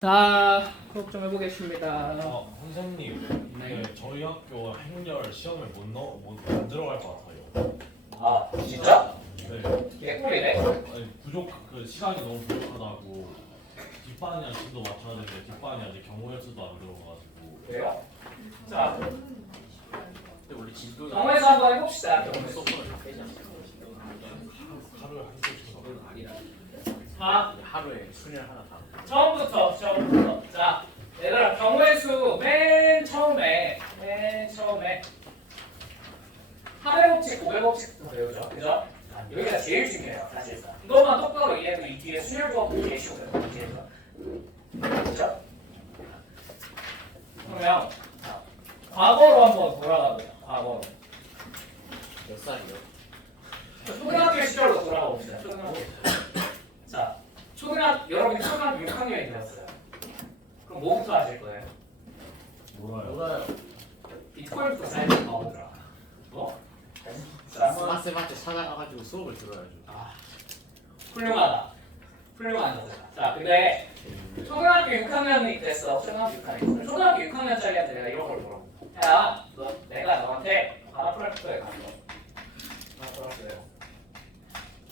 자, 수업 좀 해보겠습니다. 선생님, 네. 저희 학교 행렬 시험에 못 들어갈 것 같아요. 아 진짜? 네. 개꿀이네. 아니, 시간이 너무 부족하다고 뒷반이랑 진도 맞춰야 되는데 뒷반이 아직 경우의 수도 안 들어가가지고. 그래요? 자 근데 원래 진도가 경우에서 한번 해봅시다. 경우에서. 하루에 한 시간씩 자 하루에 수련 하나 다. 처음부터. 자 얘들아 경우의 수 맨 처음에 합의 법칙, 고백 법칙부터 배우죠. 그죠? 여기가 제일 중요해요. 사실상 이것만 똑바로 이해해도 이 뒤에 수열 조합 되게 쉬워요. 뒤에서. 그죠? 그러면 자, 과거로 한번 돌아가보자. 과거로. 몇 살이요? 초등학교 시절로 돌아가 봅시다. 초등학교. 자, 여러분이 초등학교 6학년이 되었어요. 그럼 뭐부터 하실 거예요? 놀아요. 몰라요. 비트코인부터 사이트 나오더라. 뭐? 자, 스마트마트 찾아가가지고 수업을 들어야죠. 훌륭하다. 훌륭한 녀석이다. 자, 근데 초등학교 6학년이 됐어. 초등학교 6학년. 초등학교 6학년짜리한테 내가 이런 걸 물어본다. 야, 내가 너한테 바나프라프토에 갔어. 바나프라프토에.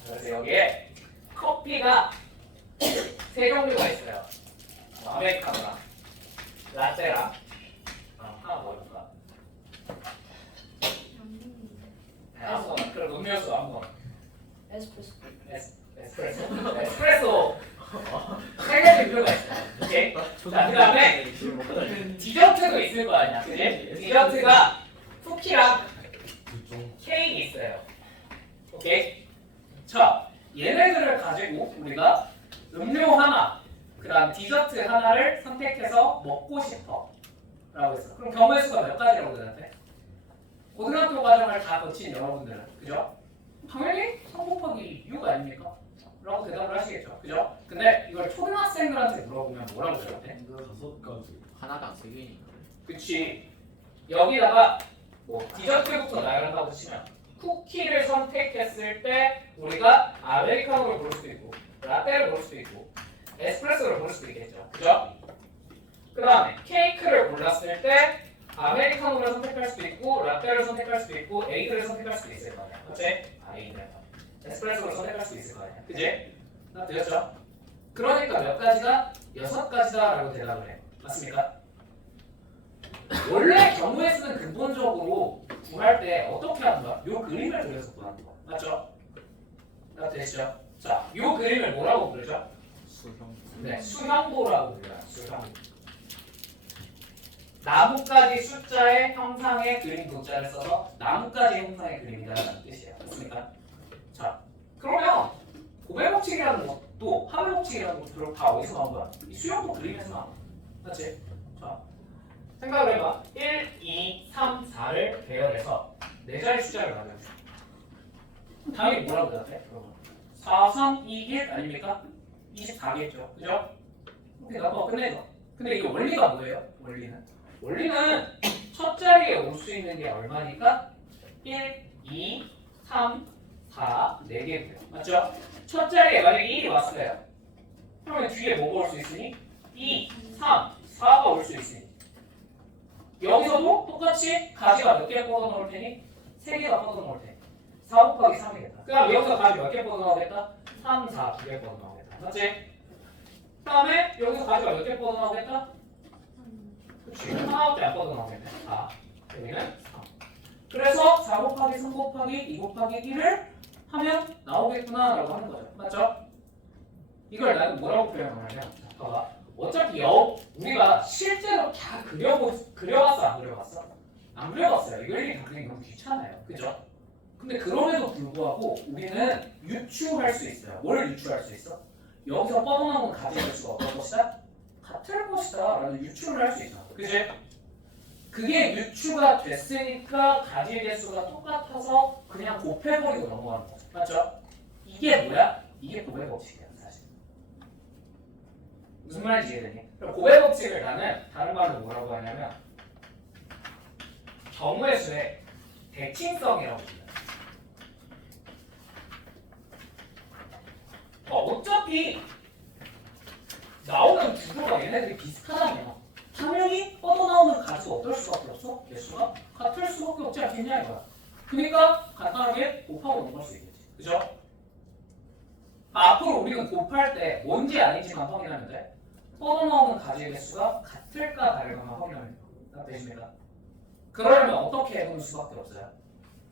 그래서 여기에 커피가 세 종류가 있어요. 아메리카노랑 라떼랑 하나 뭐 해볼까? 아무거나. 그럼 음료수 아무거나. 에스프레소 세 가지 음료가 있어요. 오케이? 자, 그다음에 디저트도 있을 거 아니야. 그지? 디저트가 쿠키랑 그쪽 케이크 있어요. 오케이? 자, 얘네들을 가지고 우리가 음료 하나, 그다음 디저트 하나를 선택해서 먹고 싶어 라고 했어. 그럼 경우의 수가 몇 가지라고 그랬는데? 고등학교 과정을 다 거친 여러분들은, 그죠? 당연히 3 곱하기 6 아닙니까? 라고 대답을 하시겠죠. 그죠? 근데 이걸 초등학생들한테 물어보면 뭐라고 대답해? 5가지. 하나당 3개니까. 그치. 여기다가 뭐 디저트부터 나열한다고 치면 쿠키를 선택했을 때 우리가 아메리카노를 고를 수도 있고 라떼를 고를 수도 있고 에스프레소를 고를 수도 있겠죠. 그죠? 그 다음에 케이크를 골랐을 때 아메리카노를 선택할 수도 있고 라떼를 선택할 수도 있고 에이드를 선택할 수도 있을 거 아니야. 그치? 에이드. 에스프레소를 선택할 수도 있을 거 아니야. 그치? 다 들렸죠? 그러니까 몇 가지가 6가지다라고 대답을 해. 맞습니까? 원래 경우의 수는 근본적으로 구할 때 어떻게 하는 거야? 요 그림을 그려서 구하는 거야. 맞죠? 다 되시죠? 자, 요 그림을 뭐라고 부르죠? 수형. 네, 수형도라고 불러요. 수형도. 나뭇가지 숫자의 형상의 그림 도자를 써서 나뭇가지 형상의 그림이라는 뜻이에요. 맞습니까? 자, 그러면 고백 법칙이라는 것도 합의 법칙이라는 것도 다 어디서 나온 거야? 이 수형도 그림에서 나온 거야. 맞지? 자, 생각을 해봐. 1, 2, 3, 4를 배열해서 네 자리 숫자를 가져오죠. 당연히 뭐라고 대답해? 4, 3, 2, 1 아닙니까? 24겠죠. 그죠? 오케이, 나도 끝내죠. 근데 이게 원리가 뭐예요? 원리는 첫 자리에 올 수 있는 게 얼마니까? 1, 2, 3, 4, 4개고요. 맞죠? 첫 자리에 만약에 1이 왔어요. 그러면 뒤에 뭐가 올 수 있으니? 2, 3, 4가 올 수 있으니. 여기서도 똑같이 가지가 몇 개 뻗어 넣을 테니? 3개가 뻗어 넣을 테니. 4 곱하기 3이겠다. 그 다음 여기서 가지 몇 개 뻗어 넣으겠다? 3, 4, 2개 뻗어 넣으겠다. 맞지? 그 다음에 여기서 가지가 몇 개 뻗어 넣으겠다? 그치. 하나밖에 안 뻗어 나오겠네. 4. 여기는 3. 그래서 4 곱하기 3 곱하기 2 곱하기 1을 하면 나오겠구나 라고 하는 거죠. 맞죠? 이걸 나는 뭐라고 표현하냐면 봐봐. 어차피 우리가 실제로 다 그려봤어? 안 그려봤어? 안 그려봤어요. 이걸 다 그리기 너무 귀찮아요. 그죠? 근데 그럼에도 불구하고 우리는 유추할 수 있어요. 뭘 유추할 수 있어? 여기서 뻗어나오는 가지의 수가 어떤 것이다? 같을 것이다 라는 유추를 할 수 있어. 그치? 그게 유추가 됐으니까 가지의 개수가 똑같아서 그냥 곱해버리고 넘어가는 거죠. 맞죠? 이게 뭐야? 이게 고백 법칙이야 사실. 무슨 말인지 이해되니? 고백 법칙을 나는 다른 말로 뭐라고 하냐면 경우의 수의 대칭성이라고 불러요. 어차피 나오는 구조가 얘네들이 비슷하다며. 당연히 뻗어나오는 가수가 어떨 수밖에 없어? 개수가 같을 수밖에 없지 않겠냐 이거야. 그러니까 간단하게 곱하고 넘어갈 수 있겠지. 그죠? 앞으로 우리는 곱할 때 뭔지 아닌지만 확인하면 돼. 뻗어나오는 가지의 개수가 같을까 다를까만 확인하면 되십니까? 그러려면 어떻게 해보는 수밖에 없어요?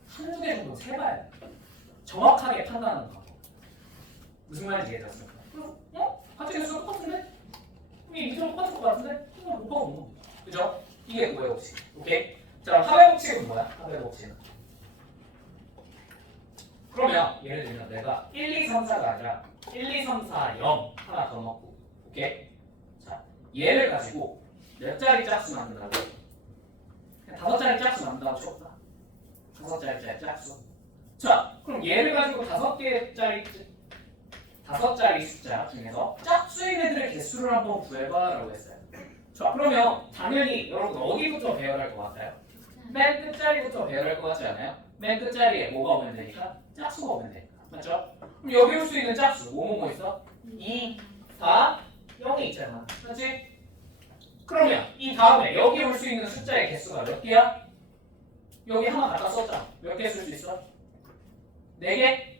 한두 개 정도 세봐야 돼. 정확하게 판단하는 방법. 무슨 말인지 이해되었습니까? 가지 개수가 똑같은데? 이게 이처럼 똑같을 것 같은데? 그냥 곱하고 넘는 거죠. 그죠? 이게 곱의 법칙. 오케이? 자, 합의 법칙은 뭐야? 합의 법칙은. 그러면 예를 들면 내가 1, 2, 3, 4가 아니라 1, 2, 3, 4, 0 하나 더 넣고 오케이? 자, 얘를 가지고 몇 자리 짝수 만든다고? 그냥 5자리 짝수 만든다고 쳐볼까? 5자리 짝수. 자, 그럼 얘를 가지고 5자리 숫자 중에서 짝수인 애들의 개수를 한번 구해봐 라고 했어요. 자, 그러면 당연히 여러분 어디부터 배열할 것 같아요? 맨 끝자리부터 배열할 것 같지 않아요? 맨 끝자리에 뭐가 오면 되니까? 짝수가 오면 되니까. 맞죠? 그럼 여기 올 수 있는 짝수 뭐 있어? 2, 4, 0이 있잖아. 맞지? 그러면 이 다음에 여기 올 수 있는 숫자의 개수가 몇 개야? 여기 하나 갖다 썼잖아. 몇 개 쓸 수 있어? 4개?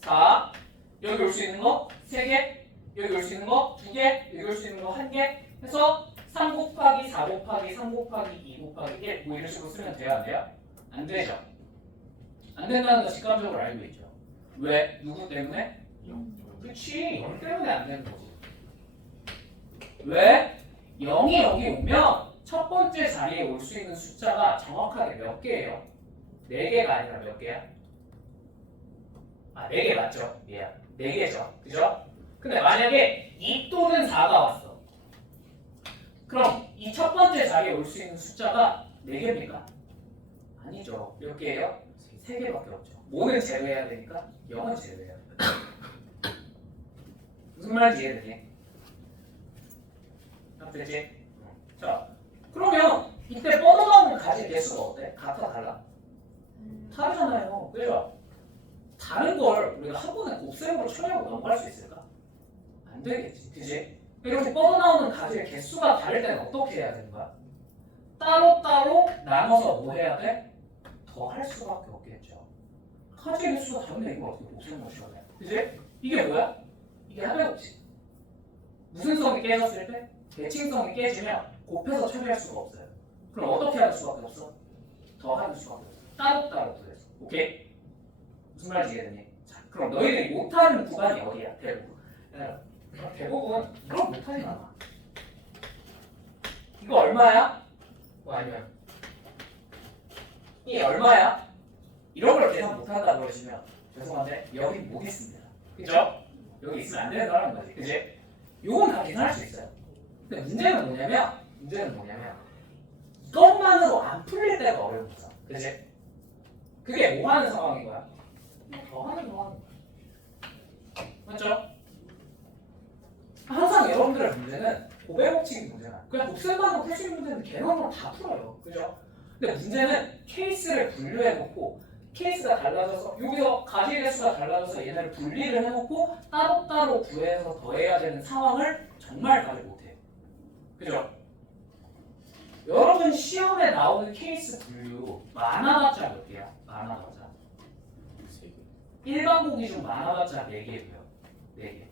4. 여기 올 수 있는 거 3개? 여기 올 수 있는 거 2개? 여기 올 수 있는 거 1개? 해서 3 곱하기 4 곱하기 3 곱하기 2 곱하기 1 뭐 이런 식으로 쓰면 돼요? 안 돼요? 안 되죠. 안 된다는 거 직감적으로 알고 있죠. 왜? 누구 때문에? 그치. 0 때문에 안 되는 거지. 왜? 0이 여기 오면 첫 번째 자리에 올 수 있는 숫자가 정확하게 몇 개예요? 4개가 아니라 몇 개야? 아, 4개 맞죠? 예. 4개죠. 그죠? 근데 만약에 2 또는 4가 왔어. 그럼 이 첫 번째 자리에 올 수 있는 숫자가 4개입니까? 아니죠. 몇 개예요? 3개밖에 없죠. 뭐는 제외해야 되니까 0은 제외해야 돼. 무슨 말인지 이해되니? 되지? 자, 그러면 이때 뻗어나오는 가지 개수가 어때? 같아 달라? 다르잖아요. 그죠? 다른 걸 우리가 한 번에 곱셈으로 처리하고 넘어갈 수 있을까? 안 되겠지. 그지? 이렇게 뻗어나오는 가지의 개수가 다를 때는 어떻게 해야 되는 거야? 따로따로 나눠서 뭐 해야 돼? 더 할 수밖에 없겠죠. 가지의 개수가 다른데 이걸 어떻게 곱셈으로 처리해? 그지? 이게 뭐야? 이게 합의 법칙. 무슨 성이 깨졌을 때? 대칭성이 깨지면 곱해서 처리할 수가 없어요. 그럼 어떻게 할 수밖에 없어? 더 하는 수밖에 없어. 따로따로 구해서. 오케이? 무슨 말인지 이해되니? 자, 그럼 너희들이 못하는 구간이 어디야? 대부분. 대부분 이걸 못하진 않아. 이거 얼마야? 뭐 아니면 이게 얼마야? 이런 걸 계산 못한다고 그러시면 죄송한데 여기 못 있습니다. 그죠? 여기 있으면 안 되는 거라는 거지. 그지? 요건 다 계산할 수 있어요. 근데 문제는 뭐냐면 이것만으로 안 풀릴 때가 어려운 거죠. 그치? 그게 뭐 하는 상황인 거야? 더 하는 상황인 거야. 맞죠? 항상 여러분들의 문제는 고배 법칙이 문제가 그냥 곱셈만으로 풀 수 있는 문제는 개념으로 다 풀어요. 그죠? 근데 문제는 케이스를 분류해놓고 케이스가 달라져서 여기서 가지 개수가 달라져서 얘네를 분리를 해놓고 따로따로 구해서 더해야 되는 상황을 정말 가지 못해요. 그죠? 여러분 시험에 나오는 케이스 분류 많아봤자 몇 개야? 많아봤자 3개. 일반고 기준 많아봤자 4개고요. 4개.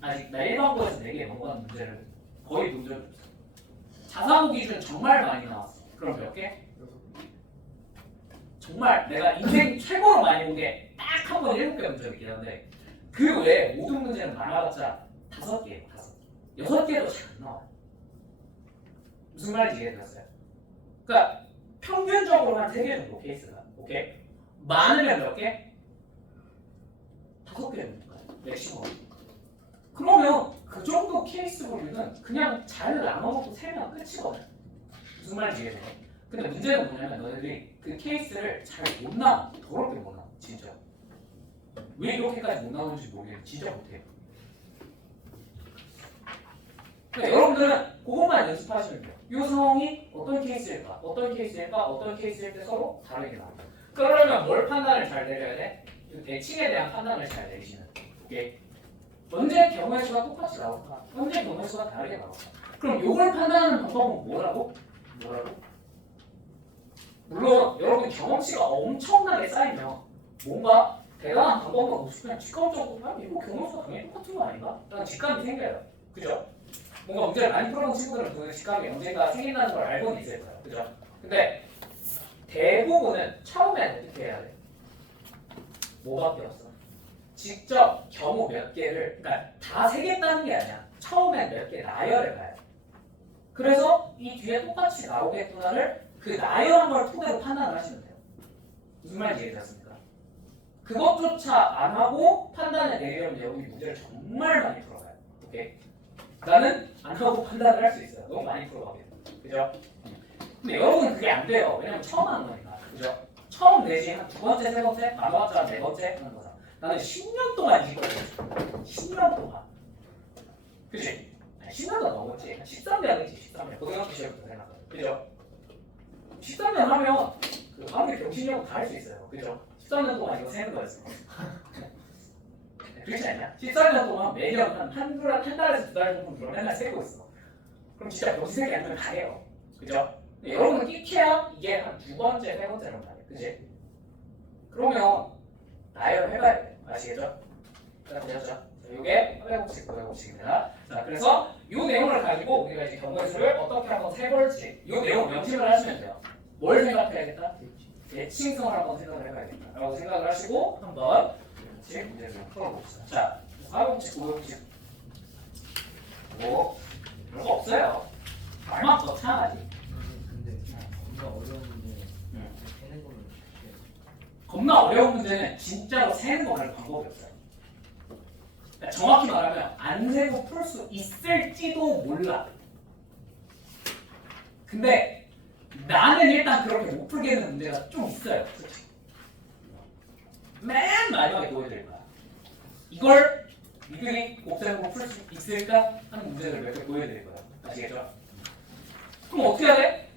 아직 나 일반고에서 4개 넘어가는 문제를 거의 본 적이 없어. 자사고 기준 정말 많이 나왔어. 그럼 몇 개? 정말 내가 인생 최고로 많이 본 게 딱 한 번 7개 본 적이 있긴 한데 그 외에 모든 문제는 많아봤자 5개예요. 5개. 6개도 잘 안 나와요. 무슨 말인지 이해되셨어요? 그러니까 평균적으로 한 3개 정도 케이스가 오케이? 많으면 몇 개? 5개 정도까지 맥시멈. 그러면 그 정도 케이스 분류는 그냥 잘 나눠먹고 세면 끝이거든. 무슨 말인지 이해되네? 근데 문제는 뭐냐면 너희들이 그 케이스를 잘 못 나눠. 더럽게 못 나눠. 진짜. 왜 이렇게까지 못 나누는지 모르겠는데 진짜 못해요. 그러니까 여러분들은 그것만 연습하시면 돼요. 이 상황이 어떤 케이스일까? 어떤 케이스일까? 어떤 케이스일 때 서로 다르게 나와요. 그러려면 뭘 판단을 잘 내려야 돼? 그 대칭에 대한 판단을 잘 내리시는 거예요. 오케이? 언제 경우의 수가 똑같이 나올까? 언제 경우의 수가 다르게 나올까? 그럼 이걸 판단하는 방법은 뭐라고? 물론 여러분 경험치가 엄청나게 쌓이면 뭔가 대단한 방법은 없이 그냥 직감적으로 이거 경우의 수가 당연히 똑같은 거 아닌가? 라는 직감이 생겨요. 그죠? 뭔가 문제를 많이 풀어본 친구들은 그 직감이 언젠가 생긴다는 걸 알고는 있을 거예요. 그죠? 근데 대부분은 처음엔 어떻게 해야 돼? 뭐밖에 없어? 직접 경우 몇 개를, 그러니까 다 세겠다는 게 아니야. 처음엔 몇 개 나열을 가야 돼. 그래서 이 뒤에 똑같이 나오겠구나를 그 나열한 걸 토대로 판단을 하시면 돼요. 무슨 말인지 이해되셨습니까? 그것조차 안 하고 판단을 내리려면 여러분이 문제를 정말 많이 풀어가요. 오케이? 나는 안 하고 판단을 할 수 있어요. 너무 많이 풀어가게. 그죠? 근데 여러분은 그게 안 돼요. 왜냐면 처음 하는 거니까. 그죠? 처음 내지 한 두 번째, 세 번째, 많아봤자 네 번째 하는 거잖아. 나는 10년 동안 이걸 했어. 10년 동안. 그치? 10년도 넘었지. 13년 했지. 13년. 고등학교 시절부터 생각해. 그죠? 13년 하면 그 아무리 병신이라고 다 할 수 있어요. 그죠? 13년 동안 이거 세는 거였어. 그렇지 않냐? 14년 동안 매년 한 달에서 두 달 정도 맨날 세고 있어. 그럼 진짜 병신새끼 아니면 다 해요. 그죠? 여러분은 끼케야 이게 한 두 번째, 세 번째로 나요. 그치? 그러면 나열해봐야 돼. 아시겠죠? 자, 되셨죠? 이게 허배공식, 고배공식입니다. 자, 그래서 이 내용을 가지고 우리가 이제 경우의 수를 어떻게 한번 세볼지 이 내용 명심을 하시면 돼요. 뭘 생각해야겠다? 예칭성을 한번 생각을 해봐야겠다. 라고 생각을 하시고 한번 문제를 좀 풀어봅시다. 자, 허배공식, 고배공식 뭐 별거 없어요. 말만 더 참아지. 근데 겁나 어려운 문제 세는 거는 쉽게. 겁나 어려운 문제는 진짜로 세는 거 말고 방법이 없어요. 그러니까 정확히 말하면 안 세고 풀 수 있을지도 몰라. 근데 나는 일단 그렇게 못 풀게 되는 문제가 좀 있어요. 맨 마지막에 보여드릴 거야. 이걸 니들이 곱셈으로 풀 수 있을까 하는 문제를 몇 개 보여드릴 거야. 아시겠죠? 그럼 어떻게 해야 돼?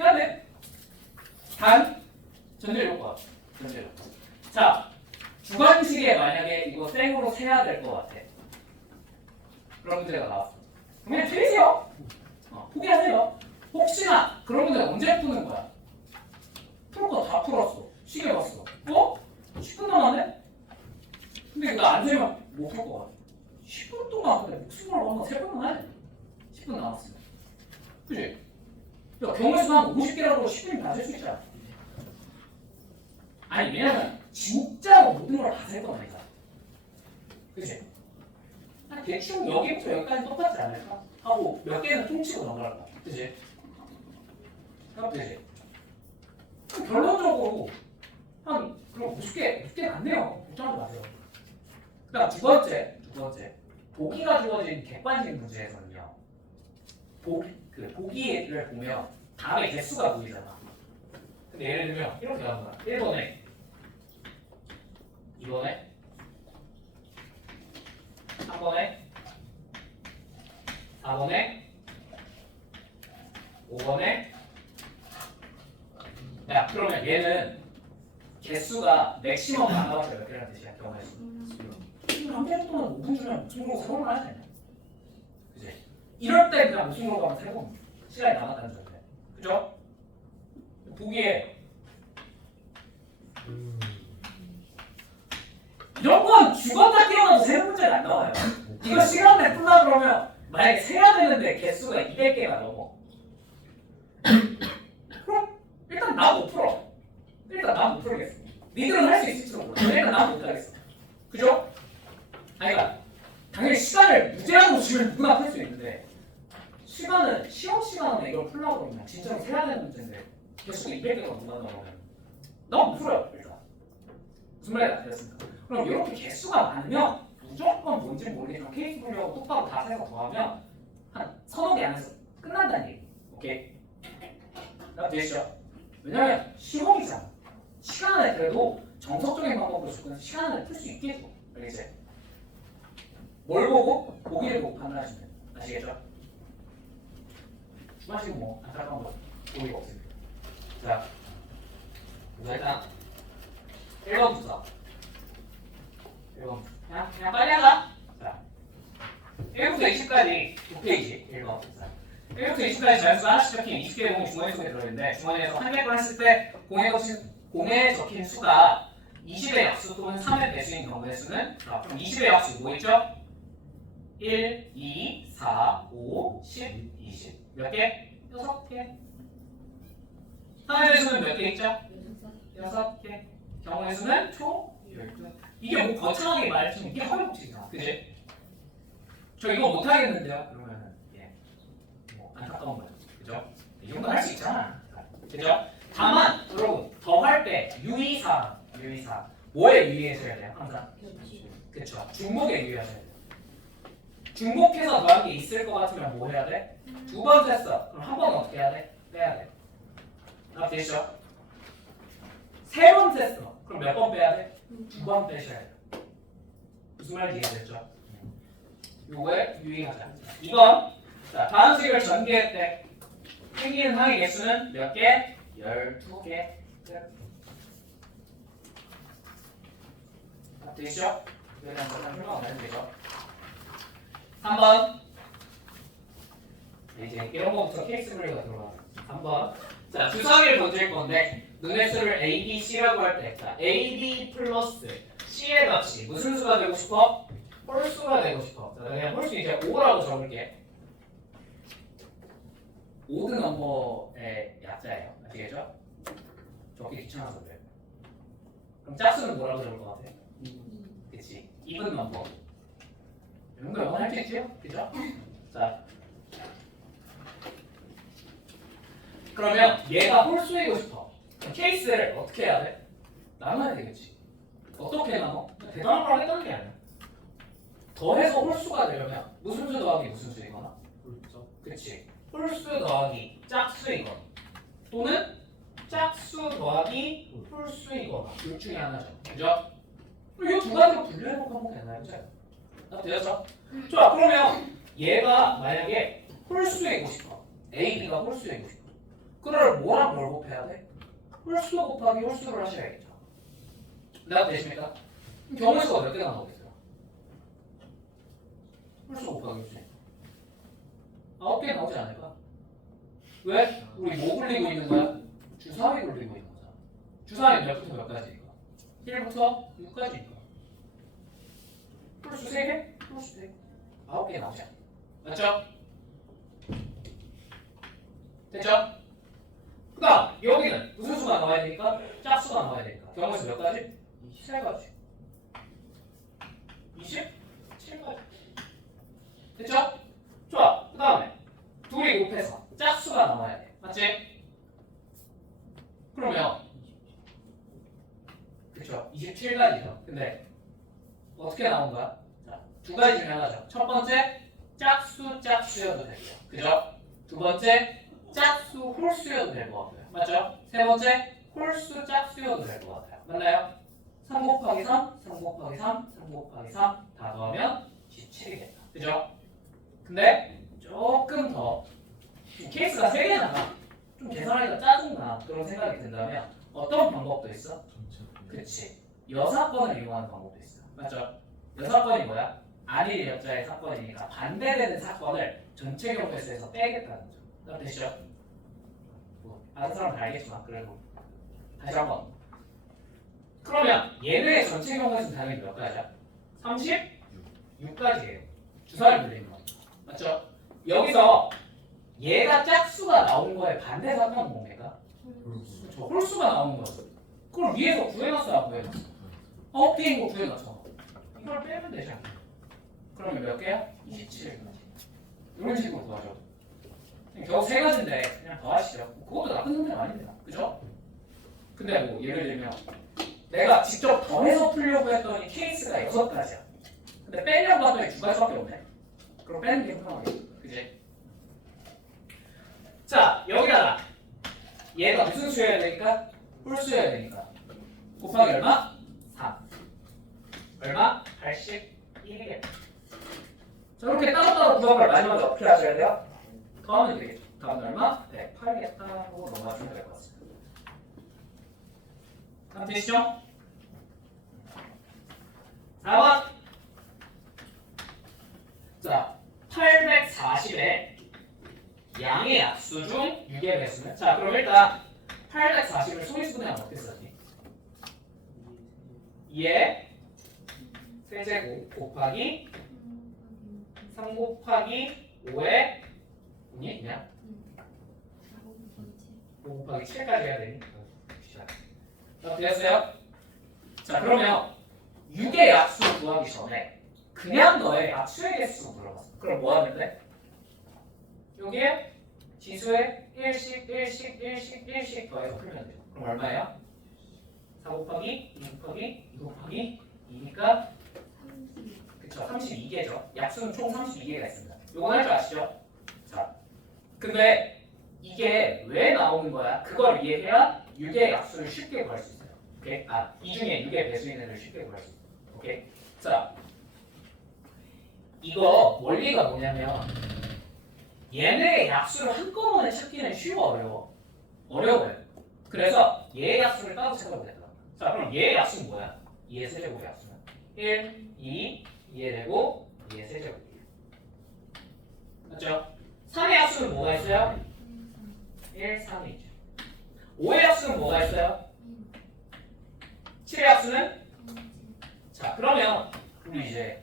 해야 돼. 단 전제 요건. 전제 요건. 자, 주관식에 만약에 이거 생으로 세야 될 것 같아. 그런 문제가 나왔어. 그냥 틀리세요. 포기하세요. 혹시나 그런 문제 언제 푸는 거야? 풀 거 다 풀었어. 시계 봤어. 10분 남았네? 근데 이거 안 되면 못 풀 거 같아. 10분 동안 근데 목숨 걸고 한번 세 번만 하네. 10분 남았으면. 그치? 야, 경우의 수한 50개라고 10분이 다 셀 수 있잖아. 아니, 왜냐면 진짜로 모든 걸 다 셀 거니까. 그치? 대충 여기부터 여기까지 똑같지 않을까? 하고 몇 개는 퉁치고 넘어갈 거야. 그치? 그치? 그럼 결론적으로 그럼 50개 안 돼요. 걱정하지 마세요. 그다음 두 번째. 보기가 주어진 객관식 문제에서는요. 보기를 보면 다음에 개수가 보이잖아. 근데 예를 들면 이렇게 나오는 거야. 1번에 2번에 3번에 4번에 5번에 야, 그러면 얘는 개수가 맥시멈 나가서 몇 개라는 뜻이야, 경우의 수. 한 개 동안 5분 주면 무슨 거고 3번을 하잖아. 그치? 이럴 때 그냥 무슨 거고 하면 3번 시간이 남았다는 소리야. 그죠? 보기에 이런 건 죽었다 깨어나도 세는 문제가 안 나와요. 이거 시간 내 풀라 그러면 만약에 세야 되는데 개수가 200개가 넘어. 그럼 일단 나 못 풀어. 일단 나 못 풀겠어. 니들은 할 수 있을지도 몰라. 일단 나 못 하겠어. 그죠? 아니, 그러니까 당연히 시간을 무제한으로 주면 누구나 풀 수 있는데 시간은 시험 시간에 이걸 풀라고 그러면 진짜로 세야 되는 문제인데 개수가 200개가 넘는다고 하면 나 못 풀어요. 일단 무슨 말인지 아시겠습니까? 그럼 이렇게 개수가 많으면 무조건 뭔지 모르겠지만 케이스 분류하고 똑바로 다 세서 더하면 한 서너 개 안에서 끝난다는 얘기. 오케이? 나 되시죠? 왜냐면 시험이잖아. 시간 안에 그래도 정석적인 방법으로 접근해서 시간 안에 풀 수 있게 해줘. 알겠지? 뭘 보고? 보기를 보고 판단하시면 돼요. 아시겠죠? 주마식은 뭐 안타까운 거 보기가 없습니다. 자, 일단 1번 부서. 1번 그냥 빨리 하자. 자, 1부터 20까지 2페이지 1번 1부터 20까지 자연수가 하나씩 적힌 20개의 공이 주머니 속에 들어있는데 주머니에서 한 개를 했을 때 공에 적힌 수가 20의 약수 또는 3의 배수인 경우의 수는 그럼 20의 약수 뭐 있죠? 1, 2, 4, 5, 10, 20 몇 개? 6개 3의 배수는 몇 개 있죠? 6개 경우의 수는 총 12 이게 뭐 거창하게 말해주면 이게 허용치잖아 그지? 저 이거 못하겠는데요? 그러면은 뭐 안타까운 거죠 그죠? 이 정도 할 수 있잖아 그죠? 다만 여러분 더 할 때 유의사항 뭐에 유의해줘야 돼요? 항상 그쵸 중복에 유의하셔야 돼요 중복해서 더한 게 있을 것 같으면 뭐 해야 돼? 두 번 셌어 그럼 한 번 어떻게 해야 돼? 빼야 돼 되시죠? 세 번 셌어 그럼 몇 번 빼야 돼? 두 번 빼셔야 돼요 무슨 말인지 이해됐죠? 요거에 유의하자 2번 자 반응식을 전개할 때 생기는 항의 개수는 몇 개? 12개 되시죠? 여기 한번 설명을 하면 되죠 3번 이제 이런 거부터 케이스 분류가 들어가요 3번 자 주사위를 던질 건데 눈의 수를 A, B, C라고 할 때 자, A, B 플러스 C의 값이 무슨 수가 되고 싶어? 홀수가 되고 싶어 자, 그냥 홀수 이제 5라고 적을게 5등 넘버의 약자예요 아시겠죠? 적기 귀찮아서 그래요 그럼 짝수는 뭐라고 적을 것 같아? 그치 even 넘버 이런 거 영원 할 수 있지요? 그죠? 자 그러면 얘가 홀수이고 싶어 그럼 케이스를 어떻게 해야 돼? 나눠야 되겠지 어떻게 나눠? 대단한 걸 하겠다는 게 아니야 더해서 홀수가 되려면 무슨 수 더하기 무슨 수이거나 그치 홀수 더하기 짝수이거나 또는 짝수 더하기 홀수이거나 둘 중에 하나죠 그죠? 이 두 가지로 분류해놓고 하면 되나요? 그죠? 되었죠? 좋아 그러면 얘가 만약에 홀수이고 싶어 A, B가 홀수이고 싶어 그걸 뭐랑 뭘 곱해야 돼? 홀수 곱하기 홀수를 하셔야겠죠 되십니까? 그럼 경우의 수가 몇 개가 나오겠어요? 홀수 곱하기 홀수 9개 나오지 않을까? 왜? 우리 뭐 굴리고 있는 거야? 주사위 굴리고 있는 거잖아 주사위 몇부터 몇 가지니까? 1부터 6까지니까 홀수 3개? 홀수 3개 9개 나오지 않아 맞죠? 됐죠? 그 다음 여기는 무슨 수가 나와야 되니까? 짝수가 나와야 되니까 경우의 수 몇 가지? 3가지 27가지 됐죠? 좋아 그 다음에 둘이 곱해서 짝수가 나와야 돼 맞지? 그러면 그쵸 27가지죠 근데 어떻게 나온 거야? 자, 두 가지 중에 하나죠 첫 번째 짝수여도 되고요 그죠? 두 번째 짝수 홀수여도 될 것 같아요 맞죠? 세 번째 홀수 짝수여도 될 것 같아요 맞나요? 3 곱하기 3, 3 곱하기 3, 3 곱하기 3 다 더하면 17이겠다 그죠? 근데 조금 더 케이스가 3개잖아 좀 계산하기가 짜증나 그런 생각이 든다면 어떤 방법도 있어? 그치 여사건을 이용하는 방법도 있어 맞죠? 여사건이 뭐야? 안일 여자의 사건이니까 반대되는 사건을 전체 경우에서 빼겠다는 거죠 그럼 되시죠? 뭐 아는 사람은 알겠지만 그래도 다시 한번 그러면 얘네의 전체 경우에서는 당연히 몇 가지야? 36가지예요 주사를 돌리는 거 맞죠? 여기서 얘가 짝수가 나온 거에 반대 사건은 뭡니까? 그렇죠. 홀수가 나오는 거죠. 그걸 위에서 구해놨어야 구해놨어. 9개인 거 구해놨잖아. 이걸 빼면 되지 않나? 그러면 몇 개야? 27가지. 이런 식으로 구하죠. 겨우 3가지인데 그냥 더 하시죠. 그것도 나쁜 선택은 아닙니다. 그죠? 근데 뭐 예를 들면 내가 직접 더해서 풀려고 했더니 케이스가 6가지야. 근데 빼려고 하더니 2가지밖에 없네. 그럼 빼는 게 편하게. 그지? 자, 여기다가 얘가 무슨 수여야 되니까? 홀수여야 되니까. 곱하기 얼마? 3. 얼마? 81이겠다. 저렇게 따로따로 구한 걸 마지막에 어떻게 하셔야 돼요? 더하면 되겠죠. 더하면 얼마? 108겠다 하고 넘어가시면 될 것 같습니다. 다 되시죠? 4번 자, 840의 양의 약수 중 6의 배수는? 자, 그럼 일단 840을 소인수분해하면 어떻게 쓰지? 2의 세제곱 곱하기 3 곱하기 5의 뭐니? 그냥 5 곱하기 7까지 해야 되니? 자, 됐어요? 자, 그러면 6의 약수를 구하기 전에 그냥 너의 약수의 개수 물어봤어. 그럼 뭐 하면 돼? 여기에 지수에 1씩 더해서 풀면 돼요. 그럼 얼마예요? 4 곱하기 2 곱하기 2 곱하기 2니까 그쵸, 32개죠. 약수는 총 32개가 있습니다. 요건 할 줄 아시죠? 자, 근데 이게 왜 나오는 거야? 그걸 이해해야 6의 약수를 쉽게 구할 수 있어요. 오케이? 아, 이 중에 6의 배수인 애를 쉽게 구할 수 있어요. 오케이? 자, 이거 원리가 뭐냐면 얘네의 약수를 한꺼번에 찾기는 쉬워, 어려워? 어려워요. 그래서 얘의 약수를 따로 찾아보겠다. 자, 그럼 얘의 약수는 뭐야? 2의 세제곱의 약수는 1, 2, 2의 제곱, 2의 세제곱이에요. 맞죠? 3의 약수는 뭐가 있어요? 1, 3이죠. 5의 약수는 뭐가 있어요? 7의 약수는? 자, 그러면 우리 이제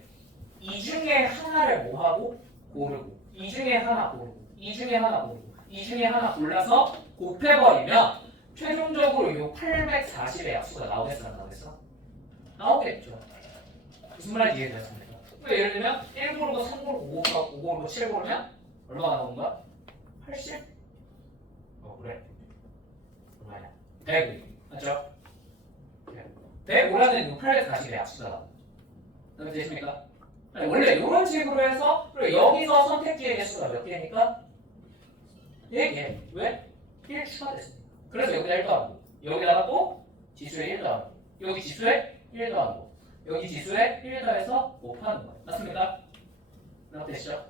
이 중에 하나를 뭐 하고 고르고, 이 중에 하나 고르고, 이 중에 하나 고르고, 이 중에 하나 골라서 곱해버리면 최종적으로 이 840의 약수가 나오겠어, 안 나오겠어? 나오겠죠. 무슨 말인지 이해되셨습니까? 그러니까 예를 들면 1 고르고 3 고르고 5 고르고 7 고르면 얼마가 나오는 거야? 80? 그래. 얼마냐? 105. 맞죠? 105라는 840의 약수가 나옵니다. 되십니까? 원래 이런 식으로 해서 그리고 여기서 선택지의 개수가 몇 개니까? 4개. 왜? 1 추가됐습니다. 그래서 여기다 1 더하고 여기다가 또 지수에 1 더하고 여기 지수에 1 더하고 여기 지수에 1 더해서 곱하는 거예요. 맞습니까? 되시죠?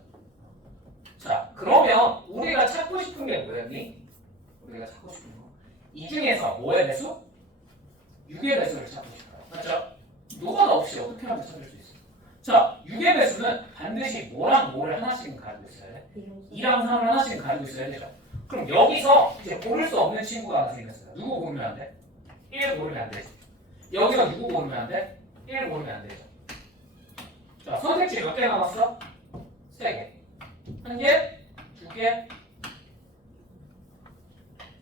자, 그러면 우리가 찾고 싶은 게 뭐였니? 우리가 찾고 싶은 거. 이 중에서 뭐의 배수? 6의 배수를 찾고 싶어요. 맞죠? 노가다 없이 어떻게 하면 찾을 수 있어요? 자, 6의 배수는 반드시 뭐랑 뭐를 하나씩은 가지고 있어야 돼. 2랑 3을 하나씩은 가지고 있어야 되죠. 그럼 여기서 이제 고를 수 없는 친구가 하나 생겼어요. 누구 고르면 안 돼? 1 고르면 안 되지. 여기서 누구 고르면 안 돼? 1 고르면 안 되죠. 자, 선택지 몇 개 남았어? 3개. 1개, 2개.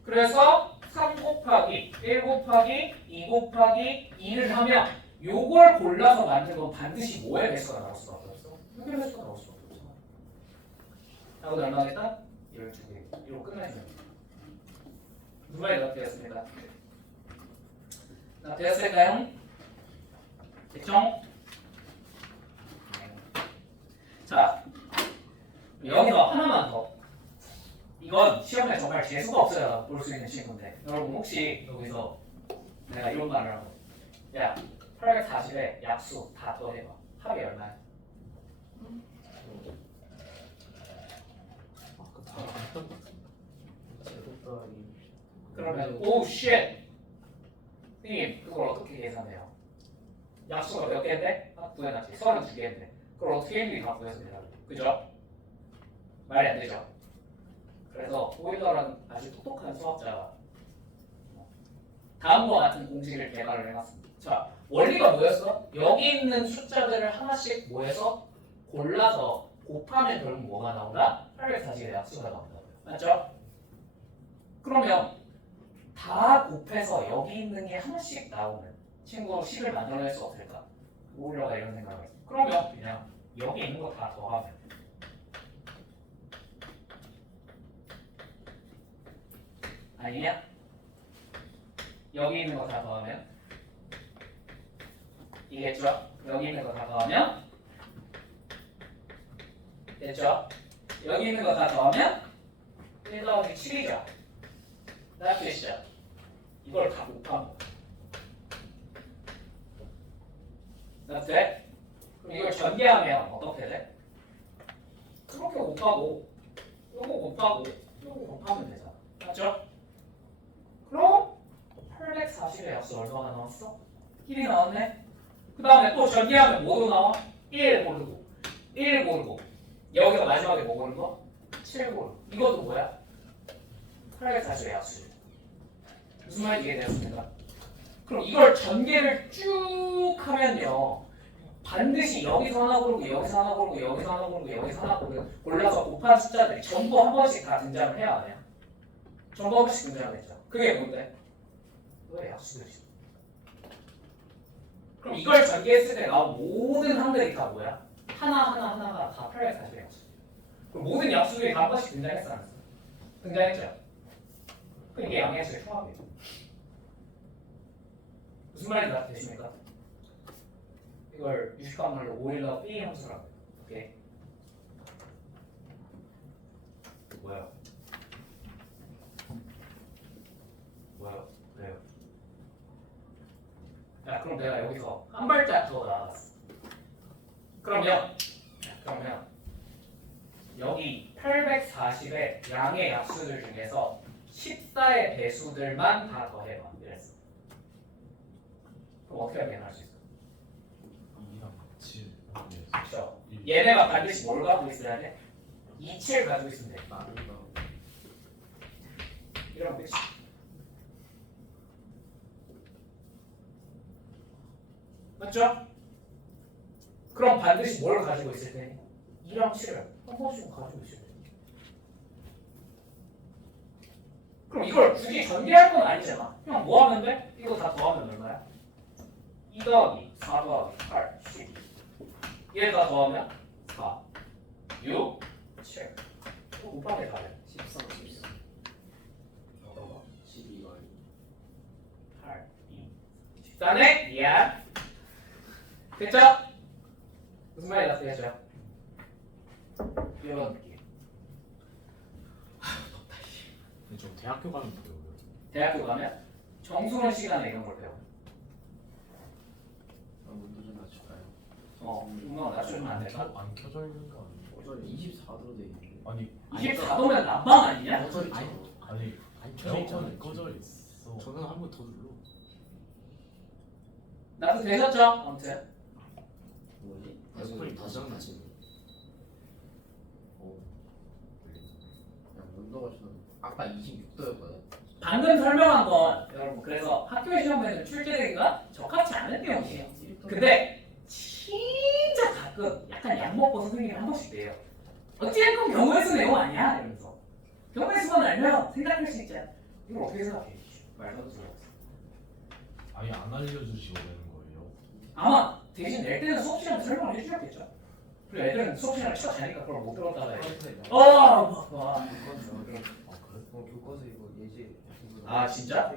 그래서 3 곱하기 1 곱하기 2 곱하기 2를 하면 요걸 골라서 만든 건 반드시 뭐의 배수가 나올 수밖에 없어? 6의 배수가 나올 수밖에 없어. 자, 오늘 얼마겠다? 12개. 이거 끝내주면 누가 이렇게 되었습니다. 자, 되었을까요? 됐죠? 자, 여기서 하나만 더. 이건 시험에 정말 재수가 없어야 볼 수 있는 친구인데 여러분 혹시 여기서 내가 이런 말을 하고 야 840에 약수 다 더해봐. 합이 얼마야? 그러면 오우 쉣 선생님 그걸 어떻게 계산해요? 약수가 몇 개인데? 딱 구해놨지 32개인데 그걸 어떻게 일일이 다 구해서 내라고 그죠? 말이 안 되죠? 그래서 보일러라는 아주 똑똑한 수학자가 다음과 같은 공식을 개발을 해놨습니다. 자, 원리가 뭐였어? 여기 있는 숫자들을 하나씩 모여서 골라서 곱하면 결국 뭐가 나온다? 840의 약수가 나온다고요. 맞죠? 그러면 다 곱해서 여기 있는 게 하나씩 나오는 친구로 10을 만들어낼 수 없을까? 보일러가 이런 생각을 했어. 그러면 그냥 여기 있는 거 다 더하면 아니냐? 여기 있는 거 다 더하면 이겠죠? 여기 있는 거 다 더하면 됐죠? 여기 있는 거 다 더하면 1 더하기 7이죠? 딱 되시죠? 이걸 다 곱한 거 돼? 그럼 이걸 전개하면 어떻게 돼? 그렇게 곱하고 요거 곱하고 요거 곱하면 되잖아. 맞죠? 그럼 840의 약수 얼마가 나왔어? 1이 나왔네? 그 다음에 또 전개하면 뭐로 나와? 1 고르고 1 고르고 여기서 마지막에 뭐 고른 거? 7 고른 이것도 뭐야? 840의 약수. 무슨 말인지 이해되셨습니까? 그럼 이걸 전개를 쭉 하면요 반드시 여기서 하나 고르고 여기서 하나 고르고 여기서 하나 고르고 여기서 하나 고르고 골라서 곱한 숫자들이 전부 한 번씩 다 등장을 해야 하냐? 전부 한 번씩 등장을 했죠. 그게 뭔데? 왜 약수들이죠? 그럼 이걸 전개했을 때 나온 모든 항들이 다 뭐야? 하나가 다 840의 약수. 그럼 모든 약수들이 다 한 번씩 등장했어 안 했어? 등장했죠? 그럼 이게 양의수의 총합이에요. 무슨 말인지 다 되십니까? 이걸 유식한 말로 오일러 B 함수라고 해요. 오케이? 뭐야? 왜요? 야 그럼 내가 여기서 한 발짝 더 나아갔어. 그러면 여기 840의 양의 약수들 중에서 14의 배수들만 다 더해봐. 이랬어. 그럼 어떻게 하면 할 수 있어? 2랑 7. 그렇죠. 얘네가 반드시 뭘 가지고 있어야 돼? 2, 7 가지고 있으면 돼. 이러면 끝이. 맞죠? 그럼 반드시 뭘 가지고 있을 때? 2랑 7을 한 번씩은 가지고 있어야 돼. 그럼 이걸 굳이 전개할 건 아니잖아. 그냥 뭐 하면 돼? 이거 다 더하면 얼마야? 2 더하기 4 더하기 8, 12. 얘 다 더하면 4, 6, 7. 또 곱하기 다 돼. 13, 14. 12가 8, 2, 14네? 미안. 됐죠? 무슨 말이 났어요? 이런 느낌. 근데 좀 대학교 가면 배워요. 대학교 가면 정수론 시간에 이런 걸 배워. 문도 좀 낮출까요? 분명 낮추면 안 될까? 안 켜져 있는 거 아니에요? 24도로 돼 있는데. 아니 24도면 난방 아니냐? 아니 안 켜져 있잖아. 에어컨 꺼져 있어. 저는 한 번 더 눌러. 나도 되셨죠? 아무튼 뭐지? 에어컨이 다장 나지. 야 온도가 좀 아까 26도였거든. 방금 설명한 건 여러분 그래서 학교 시험에는 출제되기가 적합치 않은 내용이에요. 근데 진짜 가끔 약간 약 먹고 선생님이 한 번씩 돼요. 어찌됐건 경우의 수 내용 아니야 이러면서 경우의 수만 알면 생각할 수 있잖아. 이걸 어떻게 생각해? 말도 안 들어. 아예 안 알려주시고 되는 거예요? 아마 대신 낼 때는 수업 시간에 설명을 해주셨겠죠. 그리고 애들은 수업 시간을 치러 자니까 그걸 못 들었다가 아 그래? 교과서 이거 예제. 아 진짜?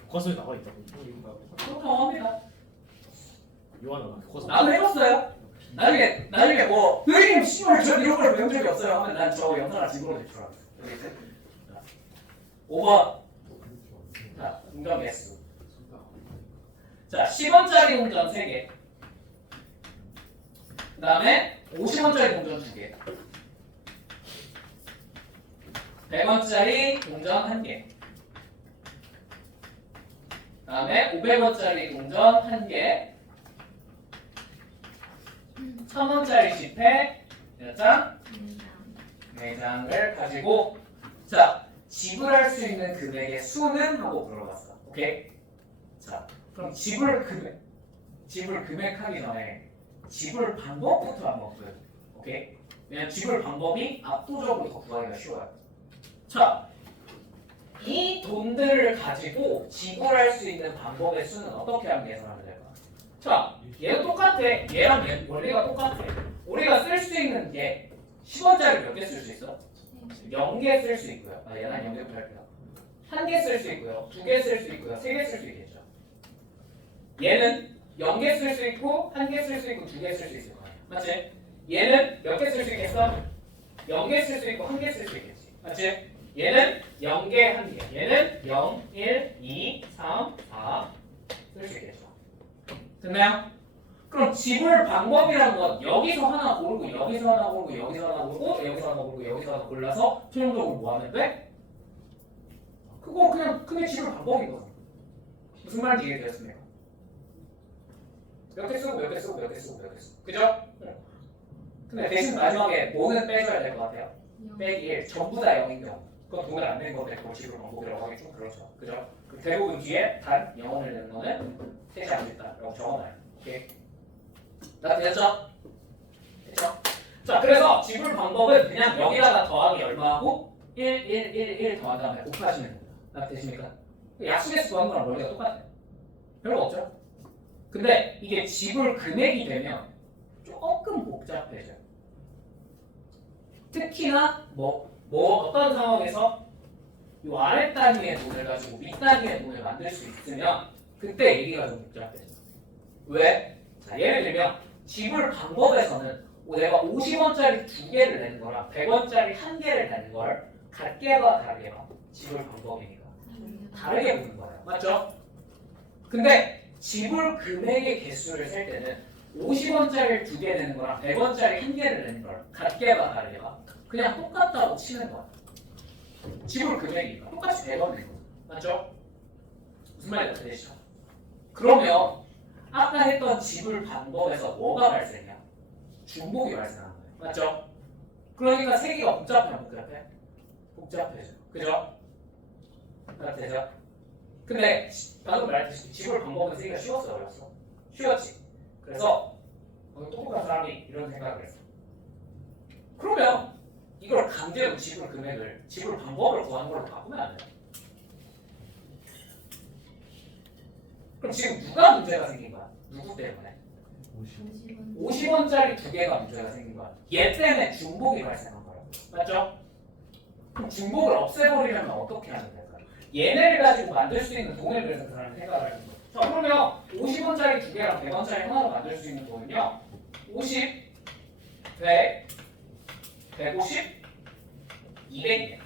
교과서에 나와 있다고. 그렇다고 합니다. 요한아 교과서. 나도 해봤어요. 나중에 뭐 선생님 씨발 저 이런 걸 배운 적이 없어요 하면 난 저 영상을 집어넣을 줄 알았어. 5번. 자, 동전 개수. 자, 10원짜리 동전 3개. 그 다음에 50원짜리 동전 2개. 100원짜리 동전 1개. 그 다음에 500원짜리 동전 1개. 1000원짜리 지폐 몇 장? 4장을 가지고 자 지불할 수 있는 금액의 수는 하고 물어봤어. 오케이? 자 그럼 지불 금액하기 전에 지불 방법부터 한번 보여줘. 오케이? 왜냐면 지불 방법이 압도적으로 더 구하기가 쉬워요. 자, 이 돈들을 가지고 지불할 수 있는 방법의 수는 어떻게 하면 계산하면 될까? 자, 얘도 똑같아. 얘랑 얘 원리가 똑같아. 우리가 쓸 수 있는 게 10원짜리 몇 개 쓸 수 있어? 0개 쓸 수 있고요. 얘는 0개부터 할게요. 1개 쓸 수 있고요. 2개 쓸 수 있고요. 3개 쓸 수 있겠죠. 얘는 0개 쓸 수 있고 1개 쓸 수 있고 2개 쓸 수 있을 거야. 맞지? 얘는 몇 개 쓸 수 있겠어? 0개 쓸 수 있고 1개 쓸 수 있겠지. 맞지? 얘는 0개, 1개. 얘는 0, 1, 2, 3, 4 쓸 수 있겠죠. 됐나요? 그럼 지불 방법이란 건 여기서 하나 고르고 여기서 하나 고르고 여기서 하나 고르고 여기서 하나 고르고 여기서 하나 골라서 최종적으로 뭐 하면 돼? 그거 그게 지불 방법이거든. 무슨 말인지 이해되셨습니까? 몇 개 쓰고 몇 개 쓰고 몇 개 쓰고 몇 개 쓰고 그죠? 근데 대신 마지막에 뭐는 빼줘야 될 것 같아요? 빼기 1. 전부 다 0인 경우. 그건 돈을 안 낸 건데 그걸 집으로 방법이라고 하기 좀 그렇죠. 그죠? 대부분 뒤에 단 0원을 내는 거는 되지 않겠다. 라고 적어놔요. 오케이. 다 됐죠? 됐죠? 자, 그래서 지불 방법은 그냥 여기다가 더하기 얼마하고 1 더한 다음에 곱하시면 됩니다. 다 되십니까? 약속에서 구한 거랑 원리가 똑같아요. 별거 없죠? 근데 이게 지불 금액이 되면 조금 복잡해져요. 특히나 뭐 어떤 상황에서 이 아래 단위의 돈을 가지고 윗 단위의 돈을 만들 수 있으면 그때 얘기가 좀 복잡해져요. 왜? 자, 예를 들면 지불 방법에서는 내가 50원짜리 2개를 내는 거랑 100원짜리 1개를 내는 걸 같게와 다르게가 지불 방법이니까 다르게 보는 거예요. 맞죠? 근데 지불 금액의 개수를 셀 때는 50원짜리를 2개 내는 거랑 100원짜리 1개를 내는 걸 같게와 다르게가 그냥 똑같다고 치는 거야. 지불 금액이니까 똑같이 100원 내는 거 맞죠? 무슨 말인지 되시죠? 그러면 아까 했던 지불 방법에서 뭐가 발생이야? 중복이 발생하는 거예요. 맞죠? 그러니까 세기가 복잡하면 복잡해? 복잡해져. 그죠? 되죠? 근데 방금 말했듯이 지불 방법은 세기가 쉬웠어 어려웠어? 쉬웠지. 그래서 똑똑한 사람이 이런 생각을 했어. 그러면 이걸 강제로 지불 금액을 지불 방법을 구하는 걸로 바꾸면 안 돼요? 그럼 지금 누가 문제가 생긴 거야? 누구 때문에? 50원짜리 2개가 문제가 생긴 거야. 얘 때문에 중복이 발생한 거야. 맞죠? 그럼 중복을 없애버리려면 어떻게 하면 될까요? 얘네를 가지고 만들 수 있는 돈을 그래서 그 사람이 생각을 하는 거예요. 자, 그러면 50원짜리 2개랑 100원짜리 하나로 만들 수 있는 돈은요. 50, 100, 150, 200이에요.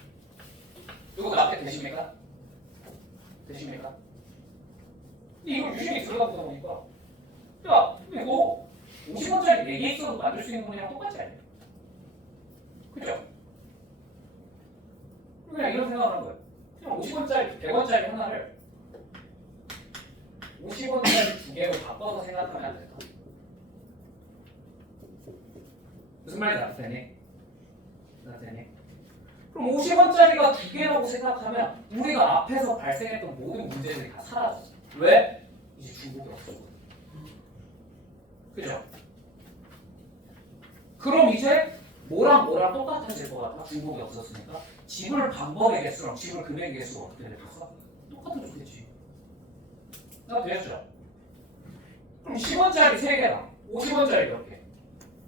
이거 앞에 되십니까? 되십니까? 근데 이걸 유심히 들여다보다 보니까 야, 이거 50원짜리 4개 있어도 만들 수 있는 거랑 똑같지 않아요? 그죠? 그냥 이런 생각을 하는 거예요. 그냥 50원짜리, 100원짜리 하나를 50원짜리 2개로 바꿔서 생각하면 안 될까? 무슨 말인지 알았더니? 그럼 50원짜리가 2개라고 생각하면 우리가 앞에서 발생했던 모든 문제들이 다 사라져. 왜? 이제 중복이 없어. 그죠? 그럼 이제 뭐랑 똑같아질 것 같아? 중복이 없었으니까 지불 방법의 개수랑 지불 금액의 개수가 어떻게 되겠어? 똑같아졌겠지. 나 됐죠? 그럼 10원짜리 3개랑 50원짜리 몇 개?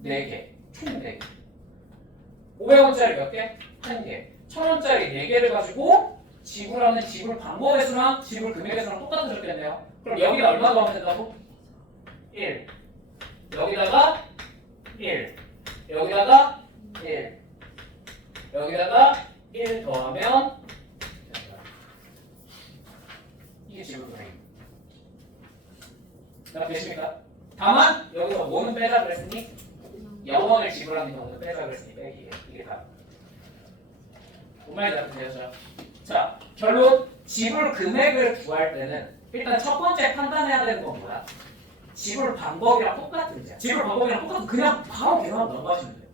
4개. 총 4개. 500원짜리 몇 개? 1개. 1000원짜리 4개를 가지고 지불하는 지불 방법의 수랑 지불 금액의 수랑 똑같아졌겠네요. 그럼 여기다 얼마 더하면 된다고? 1. 여기다가 1. 여기다가 1. 여기다가 1 더하면 됩니다. 이게 지불 금액입니다. 자, 되십니까? 다만 여기서 뭐는 빼자 그랬으니 0원을 지불하는 경우는 빼자 그랬으니 빼기. 이게 다. 뭔 말인지 되셨죠? 자, 결론 지불 금액을 구할 때는 일단 첫 번째 판단해야 되는 건 뭐야? 지불 방법이랑 똑같은지. 지불 방법이랑 똑같은 그냥 바로 계산 넘어가시면 돼요.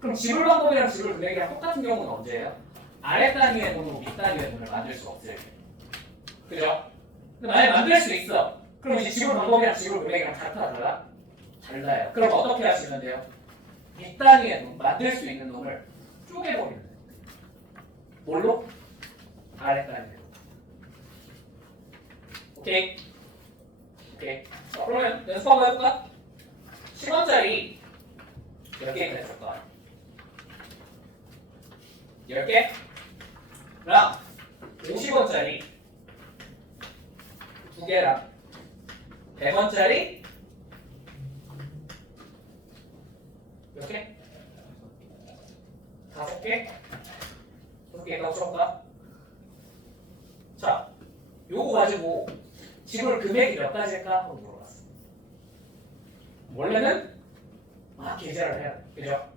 그럼 지불 방법이랑 지불 금액이랑 똑같은 경우는 언제예요? 아래 단위의 돈으로 밑 단위의 돈을 만들 수 없을 때. 그죠? 근데 만약에 만들 수 있어. 그럼 이제 지불 방법이랑 지불 금액이랑 같아 달라? 달라요. 그럼 어떻게 하시면 돼요? 밑 단위의 돈, 만들 수 있는 돈을 쪼개버리면 돼요. 뭘로? 아래 단위의 돈. 오케이? 오케이. 자, 그러면 연습 한번 해볼까? 10원짜리 몇 개가 있을까? 10개? 랑 50원짜리 2개랑 100원짜리 몇 개? 5개? 5개 있다고 쳐볼까? 자, 요거 가지고 지불 금액이 몇 가지일까? 한번 물어봤어. 원래는 막 계산을 해야 돼. 그죠?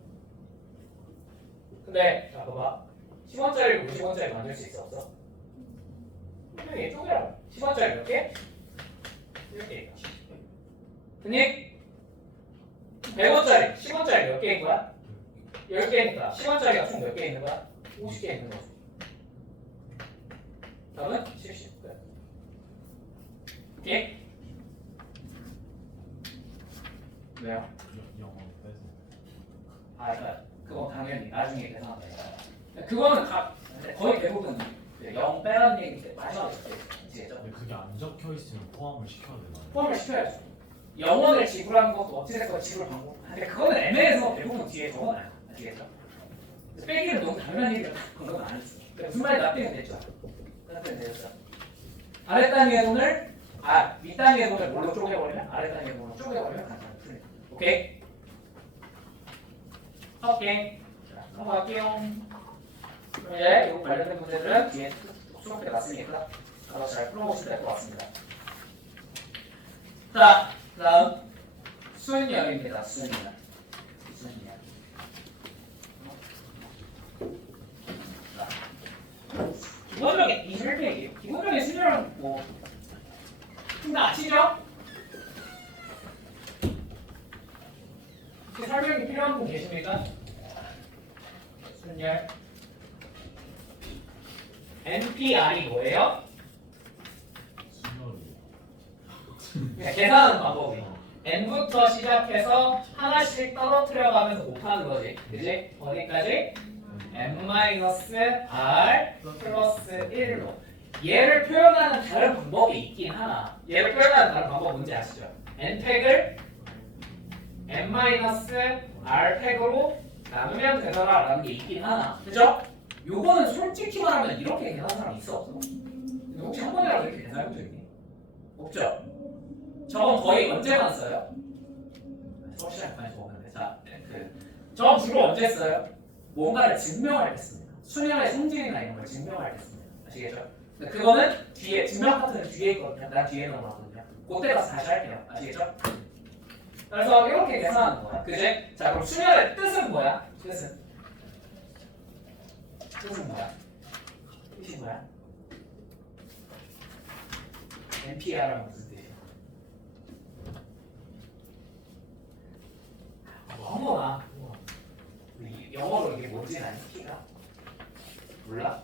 근데 자 봐봐. 10원짜리 50원짜리 만들 수 있어 없어? 그냥 이쪽이라고. 10원짜리 몇 개? 1개 있다. 됐니? 100원짜리, 10원짜리 몇 개인 거야? 10개니까 10원짜리가 총 몇 개 있는 거야? 50개 있는 거지. 답은 70. 오케이? 왜요? 영어 빼서. 아, 그러니까 그건 당연히 나중에 계산한다. 그거는 거의 대부분 0 빼라는 얘기인데 마지막에 적혀있죠. 근데 그게 안 적혀 있으면 포함을 시켜야 되나요? 포함을 시켜야죠. 영원을 지불하는 것도 어찌됐건 지불 방법. 근데 그거는 애매해서 대부분 뒤에 적어놔요. 아시겠죠? 빼기는 너무 당연한 얘기가 그건 아니죠. 무슨 말이 납득은 됐죠? 납득은 되셨죠? 아래 단위의 돈을 윗 단위의 돈을 뭘로 쪼개버리면 아래 단위의 돈을 쪼개버리면 간단히 풀립니다. 오케이? 오케이. 자, 넘어갈게요. 그럼 이제 이 관련된 문제들은 뒤에 수업에 났으니까 알아서 잘 풀어보시면 될 것 같습니다. 자, 다음 수은열입니다. 수은열. 자, 기본적인 21페이지. 기본적인 수열은 뭐 다 아시죠? 혹시 설명이 필요한 분 계십니까? 수열. NPR이 뭐예요? 수열이. 그냥 계산하는 방법이 n부터 시작해서 하나씩 떨어뜨려가면서 곱하는 거지, 그지? 어디까지? n-r 플러스 1로 얘를 표현하는 다른 방법이 있긴 하나. 얘를 표현하는 다른 방법 뭔지 아시죠? n팩을 n-r 팩으로 나누면 되더라 라는 게 있긴 하나, 그죠? 요거는 솔직히 말하면 이렇게 계산하는 사람 있어 없어? 근데 혹시 한 번이라도 이렇게 계산해본 적 있니? 없죠? 저건 거의 언제만 써요? 수업 시간에 많이 적었는데. 자, 저건 주로 언제 써요? 뭔가를 증명할 때 씁니다. 수명의 성질이나 이런 걸 증명할 때 씁니다. 아시겠죠? 근데 그거는 뒤에 증명 파트는 뒤에 있거든요. 난 뒤에 넣어놨거든요. 그때 가서 다시 할게요. 아시겠죠? 그래서 이렇게 계산하는 거야. 그지? 자, 그럼 수명의 뜻은 뭐야? 뜻은 뭐야? 뜻이 뭐야? NPR은 무슨 뜻이야? 영어나 영어로 이게 뭔지 아니? P가? 몰라?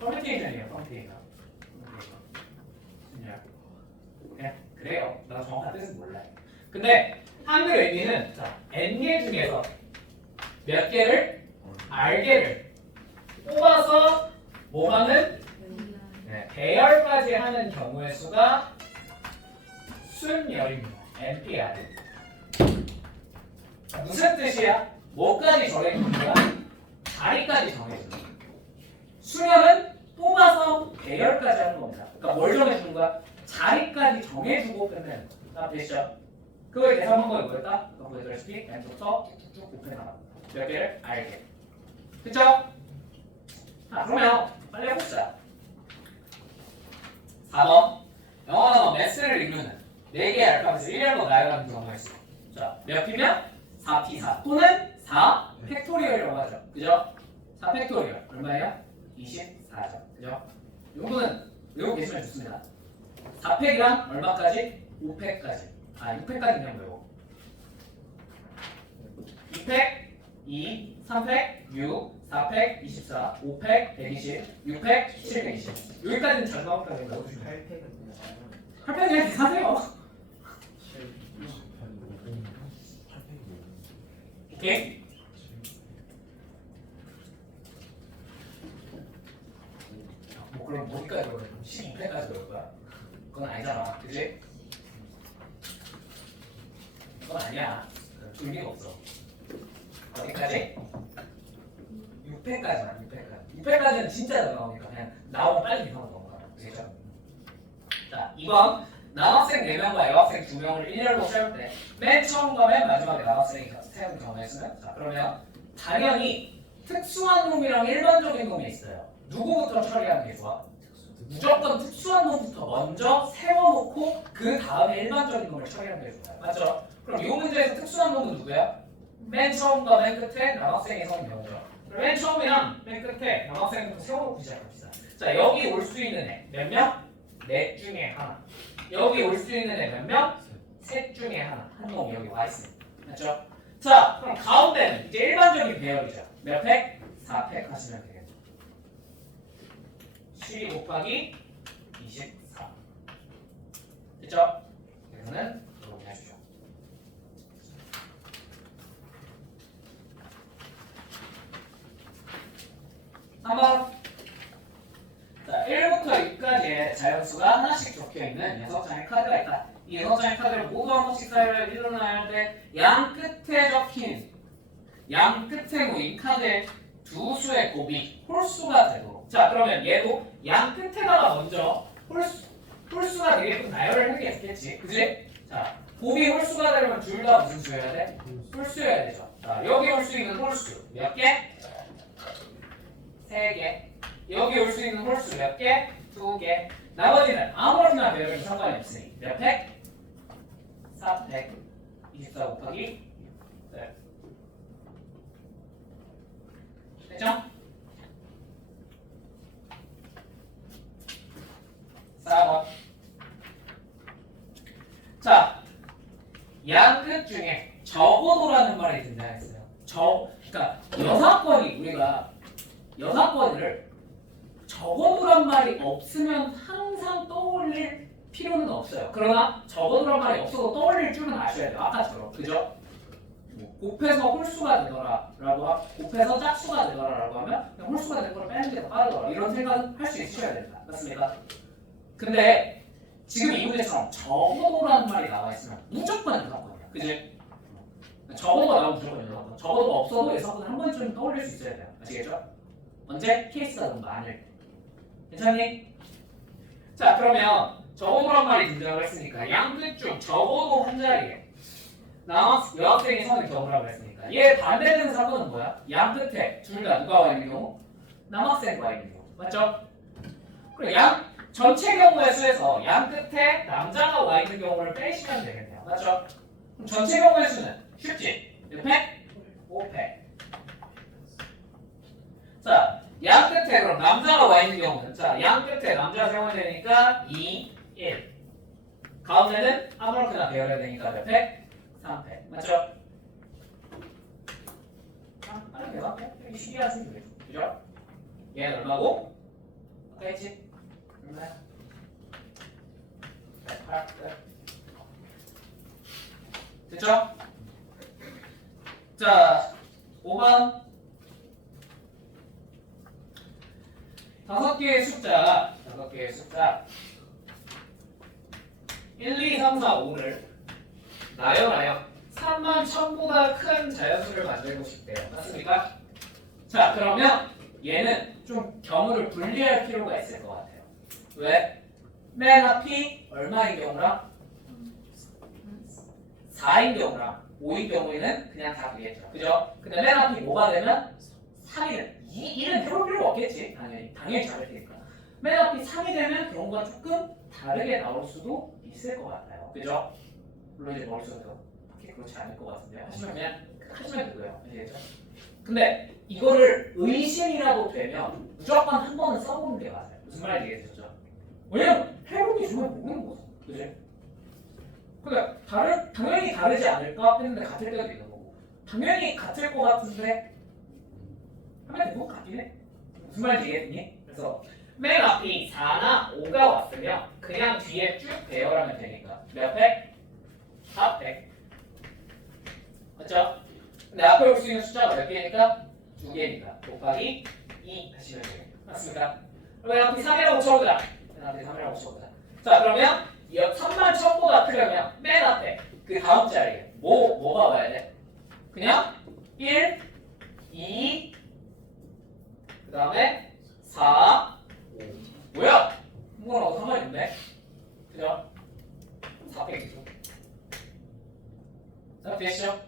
퍼뮤테이션이에요. 퍼뮤테이션. 그래요. 나 정확한 뜻은 몰라요. 근데 한글 의미는 자, N개 중에서 몇 개를? R개를 뽑아서 뭐 하는? 배열까지 하는 경우의 수가 순열입니다. NPR. 무슨 뜻이야? 뭐까지 정해주는 거야? 자리까지 정해주는 거야. 수열은 뽑아서 배열까지 하는 겁니다. 그러니까 뭘 정해주는 거야? 자리까지 정해주고 끝내는 거야. 되시죠? 그걸 계산 방법이 뭐였다? 그거 보여드렸다시피 N부터 툭툭툭 곱해 나갑니다. 몇 개를? R개. 그쵸? 자, 그러면 빨리 해봅시다. 4번 영어는 매스를 이루는 4개의 알파벳을 1열로 나열하는 경우가 있어요. 자, 몇 P면? 4P4 또는 4 팩토리얼이라고 하죠. 그죠? 4 팩토리얼 얼마예요? 24죠. 그죠? 요거는 외우고 계시면 좋습니다. 4팩이랑 얼마까지? 5팩까지. 6팩까지 그냥 외워. 2팩, 2, 3팩, 6, 4팩, 24, 5팩, 120, 6팩, 720. 여기까지는 잘 나왔다고 외워주시면 돼요. 8팩은 그냥 8팩 그냥 계산해요. 오케이? 뭐 그럼 어디까지 외워야 돼? 12팩까지 외울 거야? 그건 아니잖아. 그치? 그건 아니야. 의미가 없어. 어디까지? 6팩까지만, 6팩까지. 6팩까지는 진짜 나오니까 그냥 나오면 빨리 계산하고 넘어가라. 그죠? 자, 2번. 남학생 4명과 여학생 2명을 1열로 세울 때 맨 처음과 맨 마지막에 남학생이 세운 경우에 있으면 자, 그러면 당연히 특수한 놈이랑 일반적인 놈이 있어요. 누구부터 처리하는 게 좋아? 무조건 특수한 놈부터 먼저 세워놓고 그 다음에 일반적인 놈을 처리하는 게 좋아요. 맞죠? 그럼 이 문제에서 특수한 놈은 누구야? 맨 처음과 맨 끝에 남학생이 선 경우죠. 그럼 맨 처음이랑 맨 끝에 남학생부터 세워놓고 시작합시다. 자, 여기 올 수 있는 애 몇 명? 넷 중에 하나. 여기 올 수 있는 애 몇 명? 셋 중에 하나. 한 놈이 여기 와 있습니다. 맞죠? 자, 그럼 가운데는 이제 일반적인 배열이죠. 몇 팩? 4팩 하시면 되겠죠. 12 곱하기 24. 됐죠? 그래서는 이렇게 해주죠. 3번. 자, 1부터 6까지의 자연수가 하나씩 적혀있는 6장의 카드가 있다. 이 6장의 카드를 모두 한 번씩 사용을 일어나야 할 때 양 끝에 적힌 양 끝에 모인 카드의 두 수의 곱이 홀수가 되도록. 자, 그러면 얘도 양 끝에다가 먼저 홀수가 되게끔 나열을 해야겠지. 그지? 자, 곱이 홀수가 되려면 둘 다 무슨 수여야 돼? 홀수여야 되죠. 자, 여기 올 수 있는 홀수 몇 개? 3개. 여기 올 수 있는 홀수 몇 개? 2개. 나머지는 아무렇게나 배열은 상관이 없으니 몇 팩? 4팩. 24 곱하기 네. 됐죠? 4번. 자, 양끝 중에 적어도라는 말이 등장했어요. 그러니까 우리가 여사건을 적어도란 말이 없으면 항상 떠올릴 필요는 없어요. 그러나 적어도란 말이 없어도 떠올릴 줄은 아셔야 돼요. 아까처럼. 그죠? 곱해서 홀수가 되더라라고 곱해서 짝수가 되더라라고 하면 그냥 홀수가 된 거를 빼는 게 더 빠르더라. 이런 생각을 할 수 있으셔야 된다. 맞습니까? 근데 지금 이 문제처럼 적어도라는 말이 나와 있으면 무조건 여사건이야. 그지? 적어도가 나오면 무조건 여사건. 적어도가 없어도 여사건을 한 번쯤 떠올릴 수 있어야 돼요. 아시겠죠? 언제? 케이스가 너무 많을 때. 괜찮니? 자, 그러면 적어도란 말이 등장을 했으니까 양끝 중 적어도 한 자리에 여학생이 선을 경우라고 했으니까 얘 반대되는 사건은 뭐야? 양끝에 둘 다 누가 와 있는 경우? 남학생이 와 있는 경우. 맞죠? 그리고 전체 경우의 수에서 양끝에 남자가 와 있는 경우를 빼시면 되겠네요. 맞죠? 그럼 전체 경우의 수는 쉽지? 몇 팩? 5팩. 자, 양 끝에 그럼 남자가 와 있는 경우는 자, 양 끝에 남자 세워야 되니까 2, 1. 가운데는 아무렇게나 배열해야 되니까 몇 팩? 3팩. 맞죠? 빨리 배워볼게. 여기 시기하시면 되겠죠. 그죠? 얘는 얼마고? 아까 했지? 얼마야? 8. 됐죠? 자, 5번. 5개의 숫자 1, 2, 3, 4, 5를 나열하여 3만 1000보다 큰 자연수를 만들고 싶대요. 맞습니까? 자, 그러면 얘는 좀 경우를 분리할 필요가 있을 것 같아요. 왜? 맨 앞이 얼마인 경우랑 4인 경우랑 5인 경우에는 그냥 다 되겠죠. 그죠? 근데 맨 앞이 뭐가 되면 3이는 2는 해볼 필요가 없겠지. 당연히 잘할 테니까. 맨 앞이 3이 되면 경우가 조금 다르게 나올 수도 있을 것 같아요. 그죠? 물론 이제 머릿속에서 그렇게 그렇지 않을 것 같은데 하시면 되고요. 아시겠죠? 근데 이거를 의심이라도 되면 무조건 한 번은 써보는 게 맞아요. 무슨 말인지 이해되셨죠? 왜냐면 해보기 전에 모르는 거죠. 그지? 근데 당연히 다르지 않을까 했는데 같을 때도 있는 거고 당연히 같을 것 같은데 하면 되고 같긴 해. 무슨 말인지 이해했니? 그래서 맨 앞이 4나 5가 왔으면 그냥 뒤에 쭉 배열하면 되니까 몇 팩? 4팩. 맞죠? 근데 앞에 올 수 있는 숫자가 몇 개니까? 2개니까 곱하기 2 하시면 돼요. 맞습니까? 그러면 앞이 3이라고 쳐보자. 앞에 3이라고 쳐보자. 자, 그러면 3만 1000보다 크려면 맨 앞에 그 다음 자리에 뭐가 와야 돼? 그냥 1, 2, 그 다음에 4, 5. 뭐야? 뭐라고 3만 있네? 그죠? 4팩이죠. 자, 됐죠?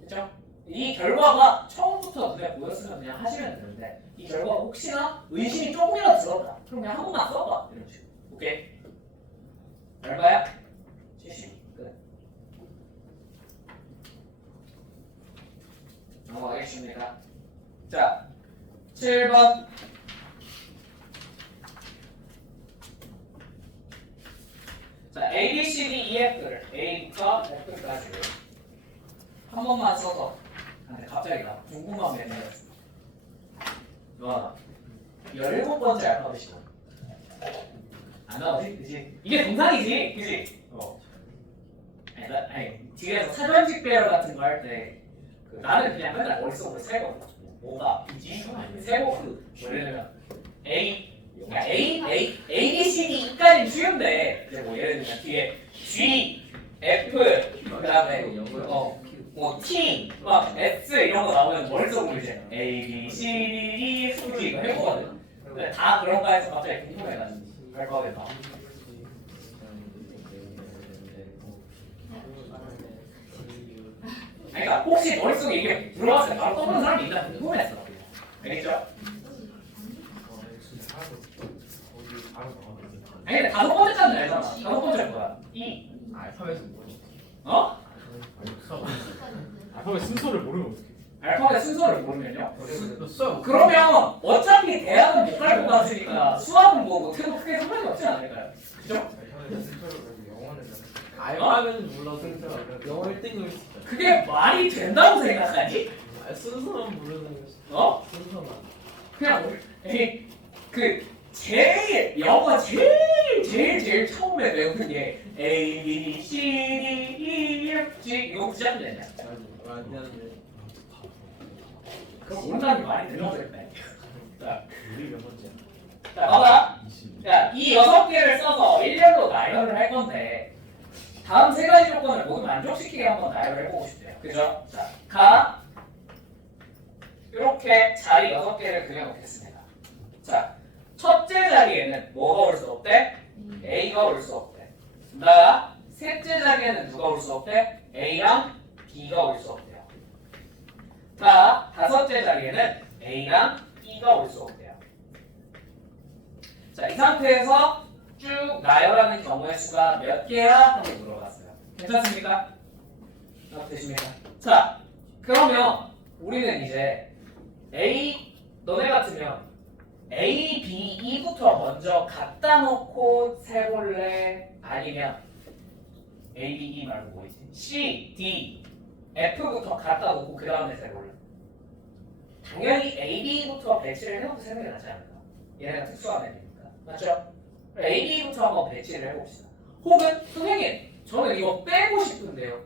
됐죠? 이 결과가 처음부터 눈에 보였으면 그냥 하시면 되는데 이 결과가 혹시나 의심이 조금이라도 들었다. 그럼 그냥 한 번만 써봐. 이런 식으로. 오케이? 얼마야? 70. 끝. 넘어가겠습니다. 자, 7번. 자, A, B, C, D, E, F를 A부터 F까지 한 번만 써서. 근데 갑자기 나 궁금한 게 생겼어. 와, 17번째 알파벳이고 안 나오지? 그치? 이게 정상이지? 그치? 아니, 뒤에서 사전식 배열 같은 거 할 때 나는 그냥 맨날 머릿속으로 세고 뭐가 B지? 세고 예를 들면 그러니까 A, B, C, D, E까지는 쉬운데 이제 뭐 예를 들면 뒤에 G, F, 그 다음에 뭐 T, 막 S 이런 거 나오면 머릿속으로 이제 A, B, C, D, E, F, G 이거 해보거든. 근데 다 그런 거 해서 갑자기 궁금해가지고 갈 거겠다. 그러니까 혹시 머릿속에 이게 들어왔을 때 바로 떠오르는 사람이 있나 궁금했어. 알겠죠? 아니 근데 5번째까지는 알잖아. 5번째는 뭐야? E. 알파벳은 뭐야? 어? 알파벳 순서를 모르면 어떡해. 알파벳 순서를 모르면요? 써. 그러면 어차피 대학은 못 갈 것 같으니까 수학은 뭐 어떻게 크게 상관이 없지 않을까요? 그죠? 알파벳 순서를 모르고 영어는 알파벳은 몰라도 영어 1등급일 수 있다. 그게 말이 된다고 생각하니? 순서만 모르는 거지. 어? 순서만. 그냥 제일 영어 제일 처음에 외우는 게 A, B, C, D, E, F, G 이거 시작되냐? 맞는데. 그럼 모르는 사람이 말이 되는 거겠다. 자, 우리 몇 번째야? 자, 봐봐. 20. 자, 이 6개를 써서 1년도 나열을 할 건데 다음 3가지 조건을 모두 만족시키게 한번 나열을 해보고 싶대요. 그죠? 자, 이렇게 자리 6개를 그려놓겠습니다. 자, 첫째 자리에는 뭐가 올 수 없대? A가 올 수 없대. 셋째 자리에는 누가 올 수 없대? A랑 B가 올 수 없대요. 자, 다섯째 자리에는 A랑 E가 올 수 없대요. 자, 이 상태에서 쭉 나열하는 경우의 수가 몇 개야? 하고 물어봤어요. 괜찮습니까? 되십니까? 자, 그러면 우리는 이제 너네 같으면 A, B, E부터 먼저 갖다 놓고 세볼래? 아니면 A, B, E 말고 뭐 있지? C, D, F부터 갖다 놓고 그 다음에 세볼래? 당연히 A, B부터 배치를 해놓고 세는 게 낫지 않을까? 얘네가 특수한 애니까 맞죠? A, B부터 한번 배치를 해봅시다. 혹은 선생님 저는 이거 빼고 싶은데요.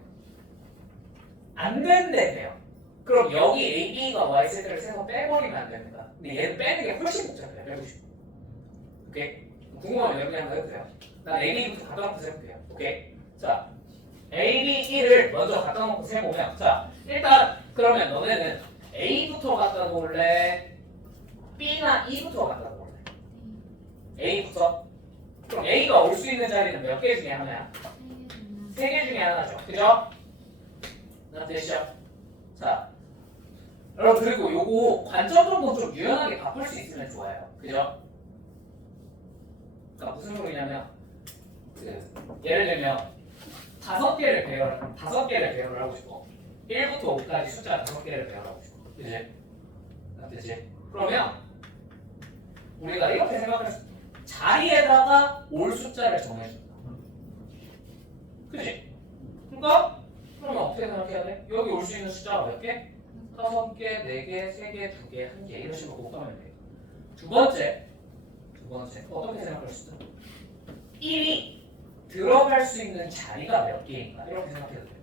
안 된대요. 그럼 여기 A, B가 와 있을 때를 세서 빼버리면 안 됩니다. 근데 얘는 빼는 게 훨씬 복잡해요. 빼고 싶어. 오케이? 궁금하면 여기 한번 해보세요. 난 A, B부터 갖다 놓고 세볼게요. 오케이? 자, A, B, E를 먼저 갖다 놓고 세보면 자, 일단 그러면 너네는 A부터 갖다 놓을래? B나 E부터 갖다 놓을래? A부터? 그럼 A가 올 수 있는 자리는 몇 개 중에 하나야? 3개 중에 하나죠. 그죠? 됐죠? 자, 여러분 그리고 요거 관점 정도 좀 유연하게 바꿀 수 있으면 좋아요. 그죠? 그러니까 무슨 소리냐면 예를 들면 5개를 배열을 하고 싶어. 1부터 5까지 숫자 5개를 배열하고 싶어. 그치? 그러면 우리가 이렇게 생각할 수 있어. 자리에다가 올 숫자를 정해준다. 그치? 그러니까 그러면 어떻게 생각해야 돼? 여기 올 수 있는 숫자가 몇 개? 5개, 4개, 3개, 2개, 1개 이런 식으로 곱하면 돼요. 두 번째 어떻게 생각할 수 있어? 1이 들어갈 수 있는 자리가 몇 개인가? 이렇게 생각해도 돼요.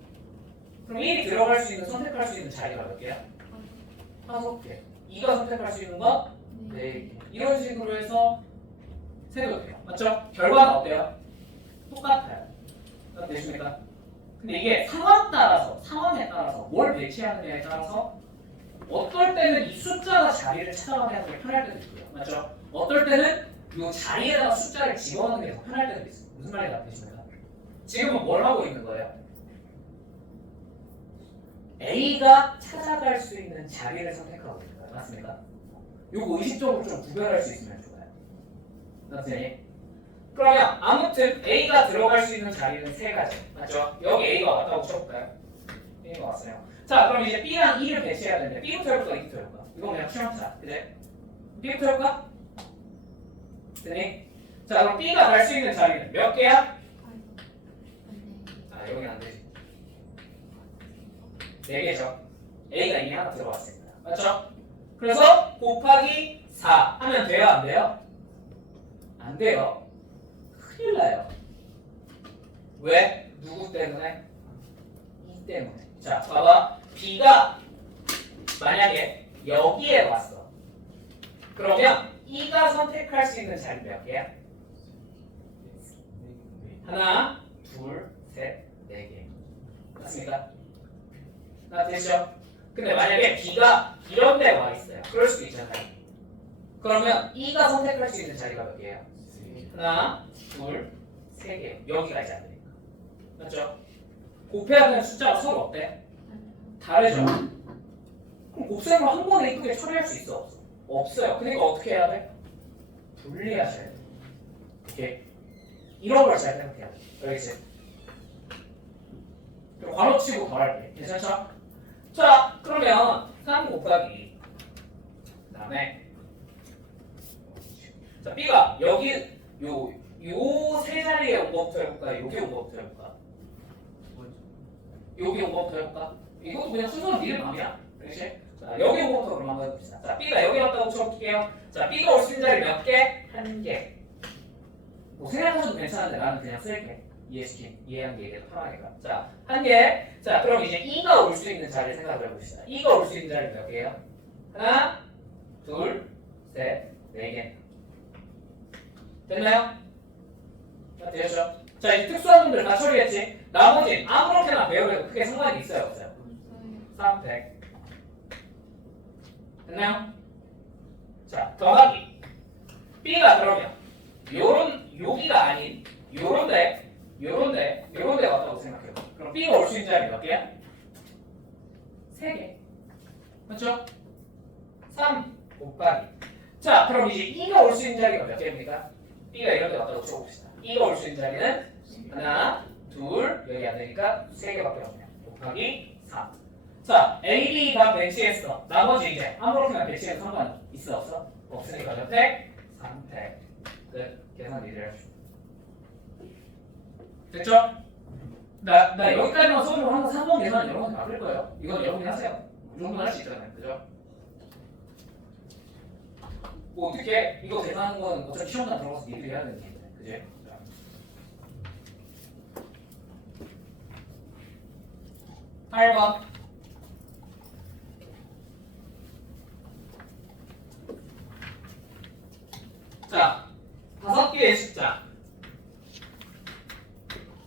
그럼 1이 들어갈 수 있는 선택할 수 있는 자리가 몇 개야? 5개. 2가 선택할 수 있는 건 4개. 이런 식으로 해서 세도 돼요. 맞죠? 결과는 어때요? 똑같아요. 되십니까? 근데 이게 상황에 따라서 뭘 배치하느냐에 따라서 어떨 때는 이 숫자가 자리를 찾아가게 하는 게 편할 때도 있고요. 맞죠? 어떨 때는 이 자리에다가 숫자를 집어넣는 게 더 편할 때도 있어요. 무슨 말인지 되십니까? 지금은 뭘 하고 있는 거예요? A가 찾아갈 수 있는 자리를 선택하고 있는 거예요. 맞습니까? 요거 의식적으로 좀 구별할 수 있으면 좋아요. 맞지? 그러면 아무튼 A가 들어갈 수 있는 자리는 3가지. 맞죠? 여기 A가 왔다고 쳐볼까요? A가 왔어요. 자, 그럼 이제 B랑 E를 배치해야 되는데 B부터 해볼까? E부터 해볼까? 이거 그냥 시험차. 그래? B부터 해볼까? 되니? 자, 그럼 B가 갈 수 있는 자리는 몇 개야? 아 여기 안 되지. 4개죠. A가 이미 하나 들어갔습니다. 맞죠? 그래서 곱하기 4 하면 돼요? 안 돼요? 안 돼요. 큰일 나요. 왜? 누구 때문에? 이 때문에. 자, 봐봐. B가 만약에 여기에 왔어. 그러면 E가 선택할 수 있는 자리 몇 개야? 하나, 둘, 셋, 4개. 맞습니까? 나 됐죠? 근데 만약에 B가 이런 데 와 있어요. 그럴 수도 있잖아요. 그러면 E가 선택할 수 있는 자리가 몇 개예요? 하나, 둘, 3개. 여기가 있지 않으니까. 맞죠? 곱해야 되는 숫자가 서로 어때? 다르죠? 그럼 곱셈으로 한 번에 이쁘게 처리할 수 있어? 없어? 없어요. 그러니까 어떻게 해야 돼? 분리하셔야 돼. 이렇게. 이런 걸 잘 생각해야 돼. 알겠지? 그럼 괄호 치고 더 할게. 괜찮죠? 자, 그러면 3 곱하기 그 다음에 자, B가 여기 요 세 자리에 온 것부터 해볼까? 여기 온 것부터 해볼까? 여기 온 것부터 해볼까? 이것도 그냥 순서는 니네 맘이야. 그렇지? 자, 여기 온 것부터 그럼 한번 해봅시다. 자, B가 여기 왔다고 쳐볼게요. 자, B가 올 수 있는 자리 몇 개? 1개. 뭐 생각하셔도 괜찮은데 나는 그냥 쓸게. 이해한 게 이게 더 편하니까. 자, 1개. 자, 그럼 이제 E가 올 수 있는 자리 생각을 해봅시다. E가 올 수 있는 자리 몇 개예요? 하나, 둘, 셋, 4개. 됐나요? 자, 되셨죠? 자, 이 특수한 분들 다 처리했지? 나머지 아무렇게나 배우려도 크게 상관이 있어요, 없어요? 3, 100. 됐나요? 자, 더하기. B가 그러면 여기가 아닌 요런데 왔다고 생각해요. 그럼 B가 올 수 있는 자리 몇 개야? 3개. 맞죠? 3 곱하기. 자, 그럼 이제 E가 올 수 있는 자리가 몇 개입니까? B가 이런 데 왔다고 쳐봅시다. E가 올 수 있는 자리는 하나, 둘, 여기 안 되니까 3개밖에 없네요. 곱하기 3. 자, A, B 다 배치했어. 나머지 이제 아무렇게나 배치해도 상관 있어 없어? 없으니까 몇팩? 3팩. 끝. 계산 미리 해줍시다. 됐죠? 나 여기까지만 써주고 항상 3번 계산 여러분한테 맡길 거예요. 이건 여러분이 하세요. 이 정도는 할 수 있잖아요. 그죠? 뭐 어떻게 이거 계산하는 건 어차피 시험장 들어가서 니들이 해야 되는 건데. 그지? 8번. 자, 5개의 숫자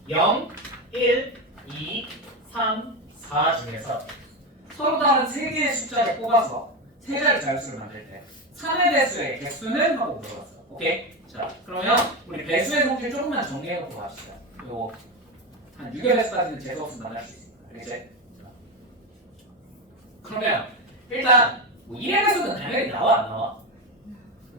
0, 1, 2, 3, 4 중에서 서로 다른 3개의 숫자를 뽑아서 3자리 자릿수를 만들 때 3의 배수의 개수는 하고 물어봤어. 오케이? 자, 그러면 우리 배수의 성질 조금만 정리해놓고 갑시다. 요거 한 6의 배수까지는 재수없으면 만날 수 있습니다. 그렇지? 그러면 일단 뭐 1의 배수는 당연히 나와 안 나와?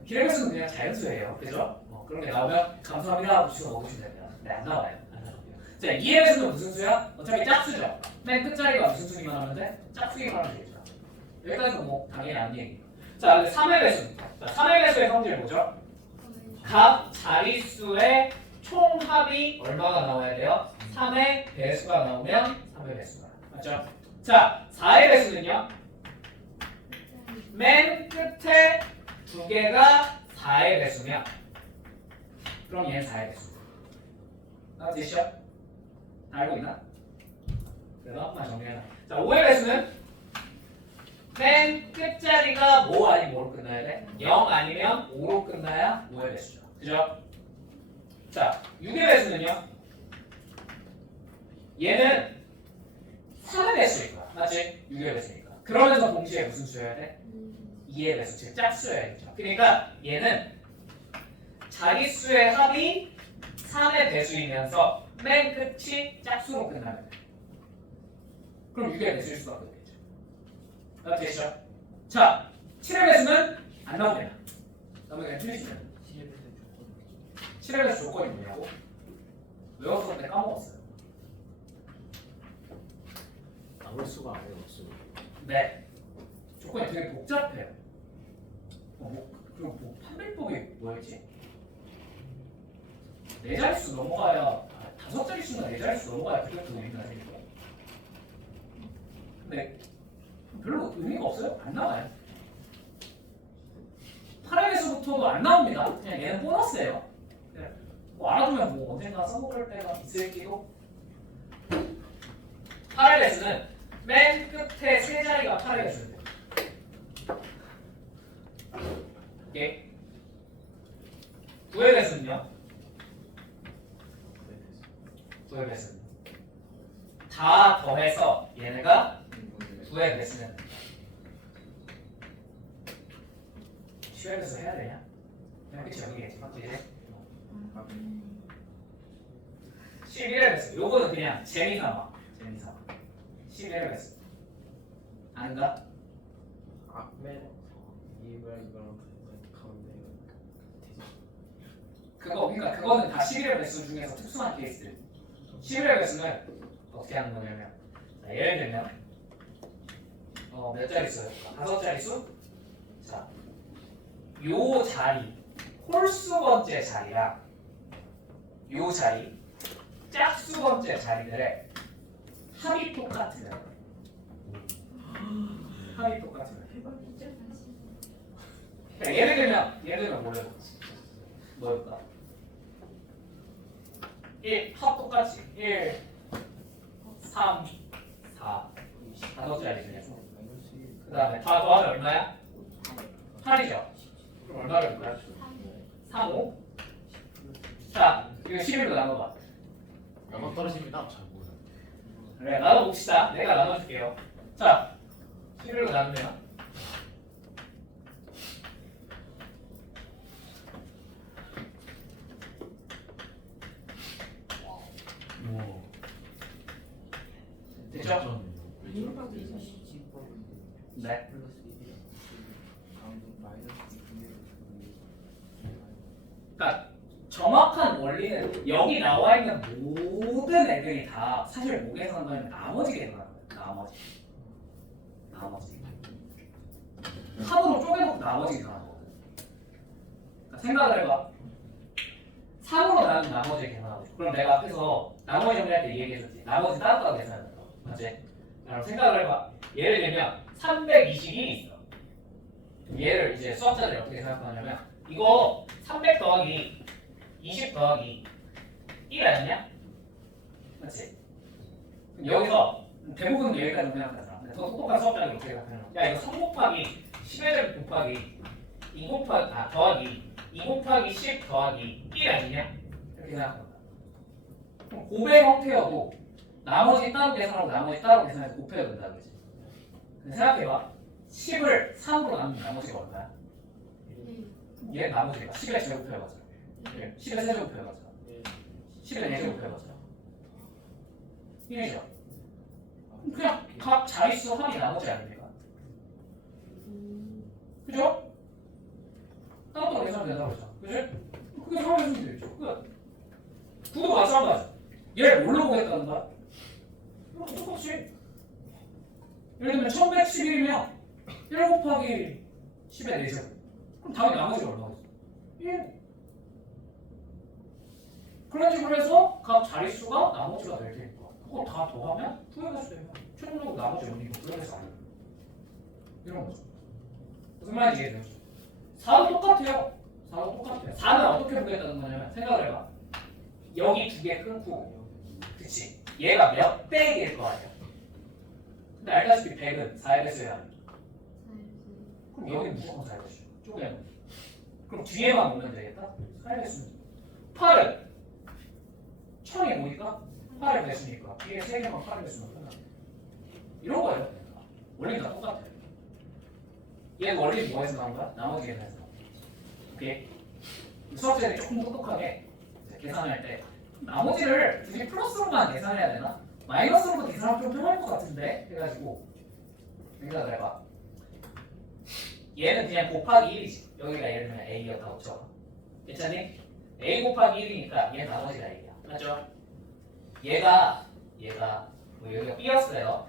1의 배수는 그냥 자연수예요. 그죠? 그런 게 나오면 감사합니다 하고 주워 먹으시면 됩니다. 네, 안 나와요. 안 나와요. 자, 2의 배수는 무슨 수야? 어차피 짝수죠. 맨 끝자리가 무슨 수기만 하면 돼? 짝수기만 하면 되겠죠. 여기까지는 뭐 당연히 안 얘기. 자, 근데 3의 배수. 자, 3의 배수의 성질 뭐죠? 각 자릿수의 총합이 얼마가 나와야 돼요? 3의 배수가 나오면 3의 배수가. 맞죠? 자, 4의 배수는요? 맨 끝에 2개가 4의 배수면 그럼 얘는 4의 배수. 알겠죠? 다 알고 있나? 그래서 한번 정리해놔. 자, 5의 배수는 맨 끝자리가 뭐 아니면 뭐로 끝나야 돼? 0 아니면 5로 끝나야 5의 배수죠. 그죠? 자, 6의 배수는요? 얘는 3의 배수일 거야. 맞지? 6의 배수니까. 그러면서 동시에 무슨 수여야 돼? 2의 배수, 즉 짝수여야겠죠. 그러니까 얘는 자릿수의 합이 3의 배수이면서 맨 끝이 짝수로 끝나면 돼. 그럼 6의 배수일 수밖에 없겠죠. 알겠죠? 자, 7의 배수는 안 나옵니다. 나머지 그냥 틀리시면 7의 배수 조건이 뭐냐고? 외웠었는데 까먹었어요. 나올 수가 아예 없어. 네. 조건이 되게 복잡해요. 그리고 뭐 판별법이 뭐였지? 네 자릿수 넘어가야 다섯 자릿수나 네 자릿수 넘어가야 그래도 의미가 생겨요. 근데 별로 의미가 없어요. 안 나와요. 8에서부터도 안 나옵니다. 그냥 얘는 보너스예요. 뭐 알아두면 뭐 언젠가 써먹을 때가 있을지도. 8LS는 맨 끝에 세 자리가 8LS인데 예? 9LS는요? 9LS는 다 더해서 얘네가 9LS는 10LS 해야 되냐? 그냥 그치 여기겠지 맞지? 11LS 요거는 그냥 재미삼아 11LS 아닌가? 맨 이거랑 가운데 그거 그러니까 그거는 다 11LS 중에서 특수한 케이스들 11LS는 어떻게 하는 거냐면 자, 예를 들면 몇 자릿수요? 5자릿수? 자, 요 자리 홀수 번째 자리랑 요 자리 짝수 번째 자리들의 합이 똑같으면 그러니까 예를 들면 뭐였다? 1 합 똑같이 1 3 4 다섯 자리 중에서 그 다음에 다 더하면 얼마야? 8이죠? 그럼 얼마를 볼까요? 3, 5 자, 이거 11로 나눠봐 몇번 떨어집니다. 잘 모르요. 그래 나눠봅시다. 내가 나눠줄게요. 자 11로 나누면 우와. 됐죠? 네. 네. 그러니까 정확한 원리는 여기 나와 있는 모든 애들이 다 사실 뭐 계산한 거는 나머지 계산한 거예요. 나머지 합으로 쪼개놓고 나머지 계산한 거거든. 그러니까 생각을 해봐. 3으로 나눈 나머지 계산하고 있어. 그럼 내가 앞에서 나머지 정리할 때 얘기해줬지. 나머지 따로따로 계산한다. 맞지? 그럼 생각을 해봐. 예를 들면 321이 있어. 얘를 이제 수학자들이 어떻게 생각하냐면 이거 300 더하기 20 더하기 1 아니냐? 맞지? 그럼 여기서 대부분 여기까지 생각하잖아. 근데 더 똑똑한 수학자들이 어떻게 생각하냐면 야 이거 3 곱하기 10의 곱하기 2 곱하기 더하기 2 곱하기 10 더하기 1 아니냐? 이렇게 생각합니다. 그럼 곱의 형태여도 나머지 따로 계산하고 나머지 따로 계산해서 곱해야 된다 그러지. 근데 생각해봐. 10을 3으로 나누면 나머지가 얼마야? 얘 나머지가 10의 제곱해봤잖아. 10의 세제곱해봤잖아. 10의 4제곱해봤잖아. 1이죠. 그냥 각 자릿수 합이 나머지 아닙니까? 그죠? 따로따로 계산하면 된다고 했잖아. 그지? 그게 상황에서면 되겠죠. 끝. 구도 마찬가지. 얘를 뭘로 보겠다는 거야? 이거 똑같이. 예를 들면 1111이면 1 곱하기 10의 4제곱. 그럼 당연히 나머지가 얼마겠어? 1. 그런 식으로 해서 각 자릿수가 나머지가 될 테니까 그거 다 더하면 구해가지고 되면 최종적으로 나머지 원리가 구해서 안 돼요. 이런 거죠. 무슨 말인지 이해되죠? 4도 똑같아요. 4는 어떻게 보겠다는 거냐면 생각을 해봐. 여기 두 개 끊고 그치? 얘가 몇 배일 거 아니야. 근데 알다시피 100은 4에 대해서야 아닙니까? 그럼 여기는 무조건 4에 대해서 쪼개면 그럼 뒤에만 오면 되겠다? 4에 대해서 8은 1000이 뭐니까? 8을 대수니까 뒤에 3개만 8을 대수면 끝나. 이런 거예요. 원리는 다 똑같아요. 얘는 원리는 뭐에서 나온 거야? 나머지 계산에서 나온 거야. 오케이? 수학자들이 조금 똑똑하게 계산할 때 나머지를 굳이 플러스로만 계산해야 되나? 마이너스로도 계산하면 좀 편할 것 같은데? 해가지고 생각을 해봐. 얘는 그냥 곱하기 1이지. 여기가 예를 들면 A였다고 쳐. 괜찮니? A 곱하기 1이니까 얘 나머지가 A야. 맞죠? 얘가 뭐 여기가 B였어요.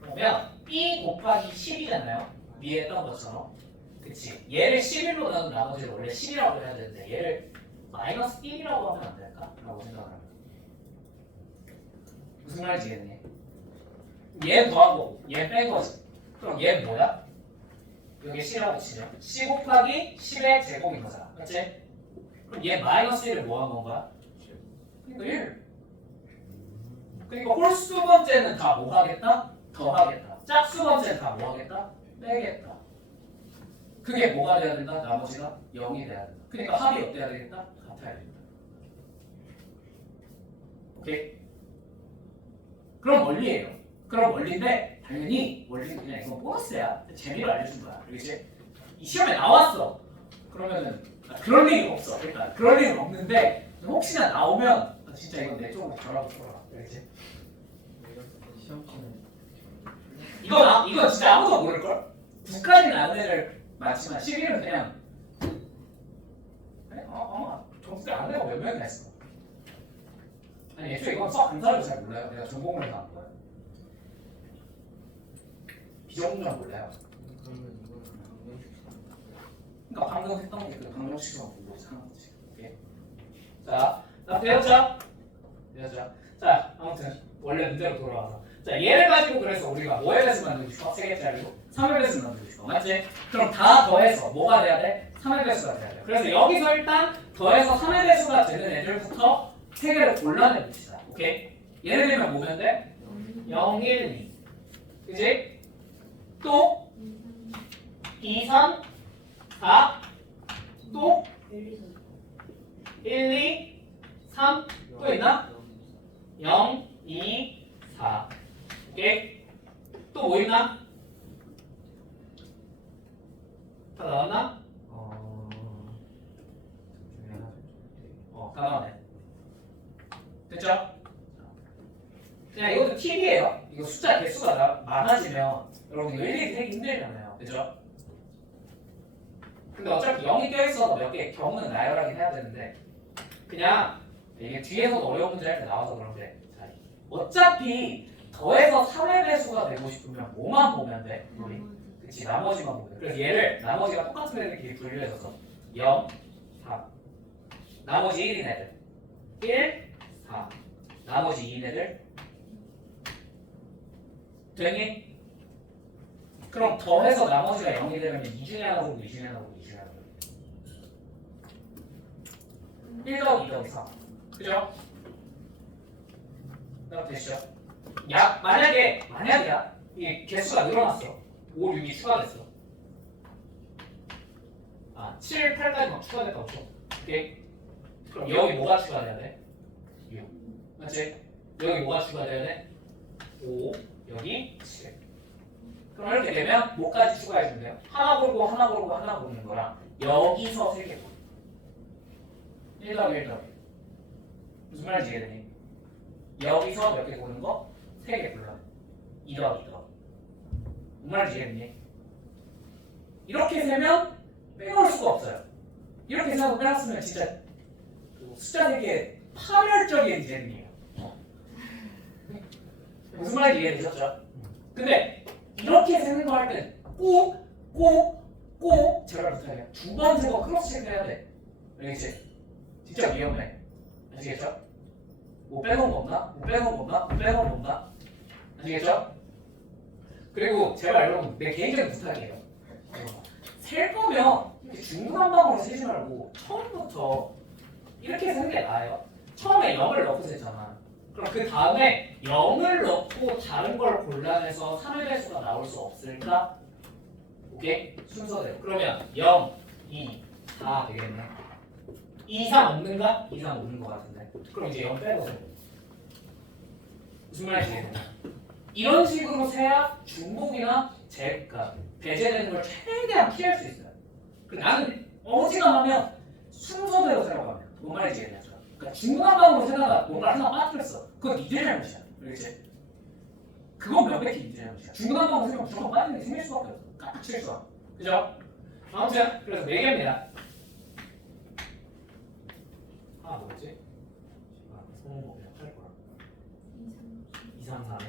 그러면 B 곱하기 10이잖아요. 위에 했던 것처럼. 그치? 얘를 11로 나눈 나머지를 원래 10이라고 해야 되는데 얘를 마이너스 1이라고 하면 안 될까? 라고 생각을 합니다. 무슨 말인지 이해되니? 얘 더한 거고 얘 뺀 거지. 그럼 얘 뭐야? 여기 C라고 치죠. C 곱하기 10의 제곱인 거잖아. 맞지? 그럼 얘 마이너스 1을 뭐 한 건가? 그러니까 1. 그러니까 홀수 번째는 다 뭐 하겠다? 더 하겠다. 짝수 번째는 다 뭐 하겠다? 빼겠다. 그게 뭐가 돼야 된다? 나머지가 0이 돼야 된다. 그러니까 합이 어때야 되겠다? 같아야 된다. 오케이? 그럼 원리예요. 그럼 원리인데 당연히 원리는 그냥 이건 보너스야. 재미를 알려준 거야. 그렇지? 이 시험에 나왔어. 그러면은 그럴 리가 없어. 일단 그럴 리는 없는데 혹시나 나오면 진짜 이건 내 쪽으로 전화도 걸어라. 그렇지? 시험 치는 이건 진짜 아무도 모를 걸. 9까지는 아는 애들 많지만 11은 그냥 그래? 아마 점수를 안 내고 몇 명이나 했어. 아니 애초에 이건 수학 강사도 잘 몰라요. 내가 전공을 해서 안 거야. 비전공자는 몰라요. 그러면 이거는 강변식사. 그러니까 방금 했던 게 그 방정식성 공부 하는 거지. 오케이. 자, 배웠죠? 배웠죠? 자, 아무튼 원래 문제로 돌아와서 자 얘를 가지고 그래서 우리가 뭐에 대해서 만들고 싶어? 3개짜리로 3의 배수 만들고 싶어. 맞지? 그럼 다 더해서 뭐가 돼야 돼? 3의 배수가 돼야 돼. 그래서 여기서 일단 더해서 3의 배수가 되는 애들부터 3개를 골라내봅시다. 오케이? 예를 들면 뭐면 돼? 0, 1, 2 그지? 또 2, 3, 4 또 1, 2, 3 또 있나? 0, 2, 4 오케이? 또 뭐 있나? 다 나왔나? 다 나왔네. 됐죠? 그냥 이것도 팁이에요. 이거 숫자 개수가 많아지면 여러분 이거 일일이 되게 힘들잖아요. 그죠? 근데 어차피 0이 껴있어서 몇 개 경우는 나열하긴 해야 되는데 그냥 이게 뒤에서도 어려운 문제 할 때 나와서 그런데 어차피 더해서 3의 배수가 되고 싶으면 뭐만 보면 돼? 우리 그치 나머지만 보면 돼. 그래서 얘를 나머지가 똑같은 애들끼리 분류해서 0, 4 나머지 1인 애들 1, 4 나머지 2인 애들 되니? 그럼 더해서 나머지가 0이 되면 2 중에 하나 보고 2 중에 하나 보고 2 중에 하나 보고 1 더하기 2 더하기 3 그죠? 그럼 되시죠? 만약이야 이 개수가 늘어났어 5, 6이 추가됐어 7, 8까지 막 추가됐다고 쳐 오케이? 그럼 여기 뭐가 추가돼야 돼? 6 맞지? 여기 뭐가 추가돼야 돼? 5 여기 7 그럼 이렇게 되면 뭐까지 추가해준대요? 하나 고르고 하나 고르고 하나 고르는 거랑 여기서 3개 고르는 1 더하기 1 더하기 무슨 말인지 이해되니? 여기서 몇 개 고르는 거? 3개 골라 2 더하기 2 더하기 무슨 말인지 이해되니? 이렇게 세면 빼놓을 수가 없어요. 이렇게 세고 빼놨으면 진짜 숫자 세계의 파멸적인 재능이에요. 무슨 말인지 이해되셨죠? 근데 이렇게 세는 거 할 때 꼭 제발 부탁해요. 2번 세고 크로스 체크해야 돼. 알겠지? 진짜 위험해. 아시겠죠? 뭐 빼놓은 거 없나? 뭐 빼놓은 거 없나? 뭐 빼놓은 거 없나? 아시겠죠? 그리고 제발 여러분 내 개인적인 부탁이에요. 셀 거면 이렇게 중구난방으로 세지 말고 처음부터 이렇게 세는 게 나아요. 처음에 0을 넣고 세잖아. 그럼 그 다음에 0을 넣고 다른 걸 골라내서 3의 배수가 나올 수 없을까? 오케이? 순서대로. 그러면 0, 2, 4 되겠네. 2, 3 없는가? 2, 3 없는 것 같은데. 그럼 이제 0 빼고 세. 무슨 말인지 이해되나? 이런 식으로 세야 중복이나 그러니까 배제되는 걸 최대한 피할 수 있어요. 나는 어지간하면 순서대로 생각합니다. 뭔 말인지 이해되죠? 그러니까 중간방으로 생각하다 뭔가 하나 빠뜨렸어. 그건 니들 잘못이야. 그렇지? 그건 명백히 니들 잘못이야. 중간방으로 생각하면 무조건 빠지는 게 생길 수밖에 없어. 깍 실수야. 그죠? 아무튼 그래서 4개입니다. 뭐지? 성공 그냥 할 거야. 2, 3, 4네.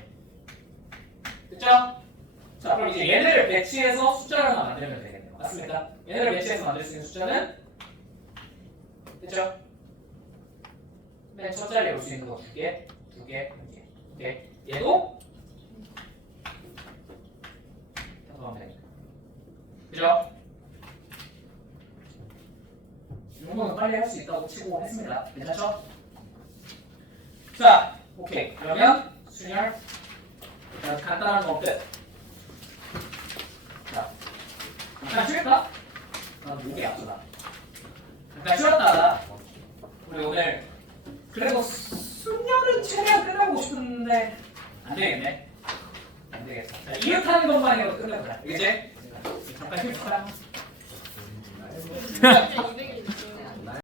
됐죠? 자, 그럼 이제 얘네를 배치해서 숫자를 하나 만들면 되겠네요. 맞습니까? 얘네를 배치해서 만들 수 있는 숫자는 됐죠? 맨 첫 자리에 올 수 있는 거 2개, 2개, 2개. 오케이. 얘도 해석하면 되니까. 그죠? 이 정도는 빨리 할 수 있다고 치고 했습니다. 괜찮죠? 자, 오케이. 그러면 순열 간단한 거 끝. 자, 잠깐 쉴까? 난 목이 아프다. 잠깐 쉬었다가 우리 오늘 그래도 순열은 최대한 끝내고 싶은데 안 되겠네. 안 되겠어. 자, 이웃하는 것만이라도 끝내보자. 그치? 잠깐 쉴까? 200일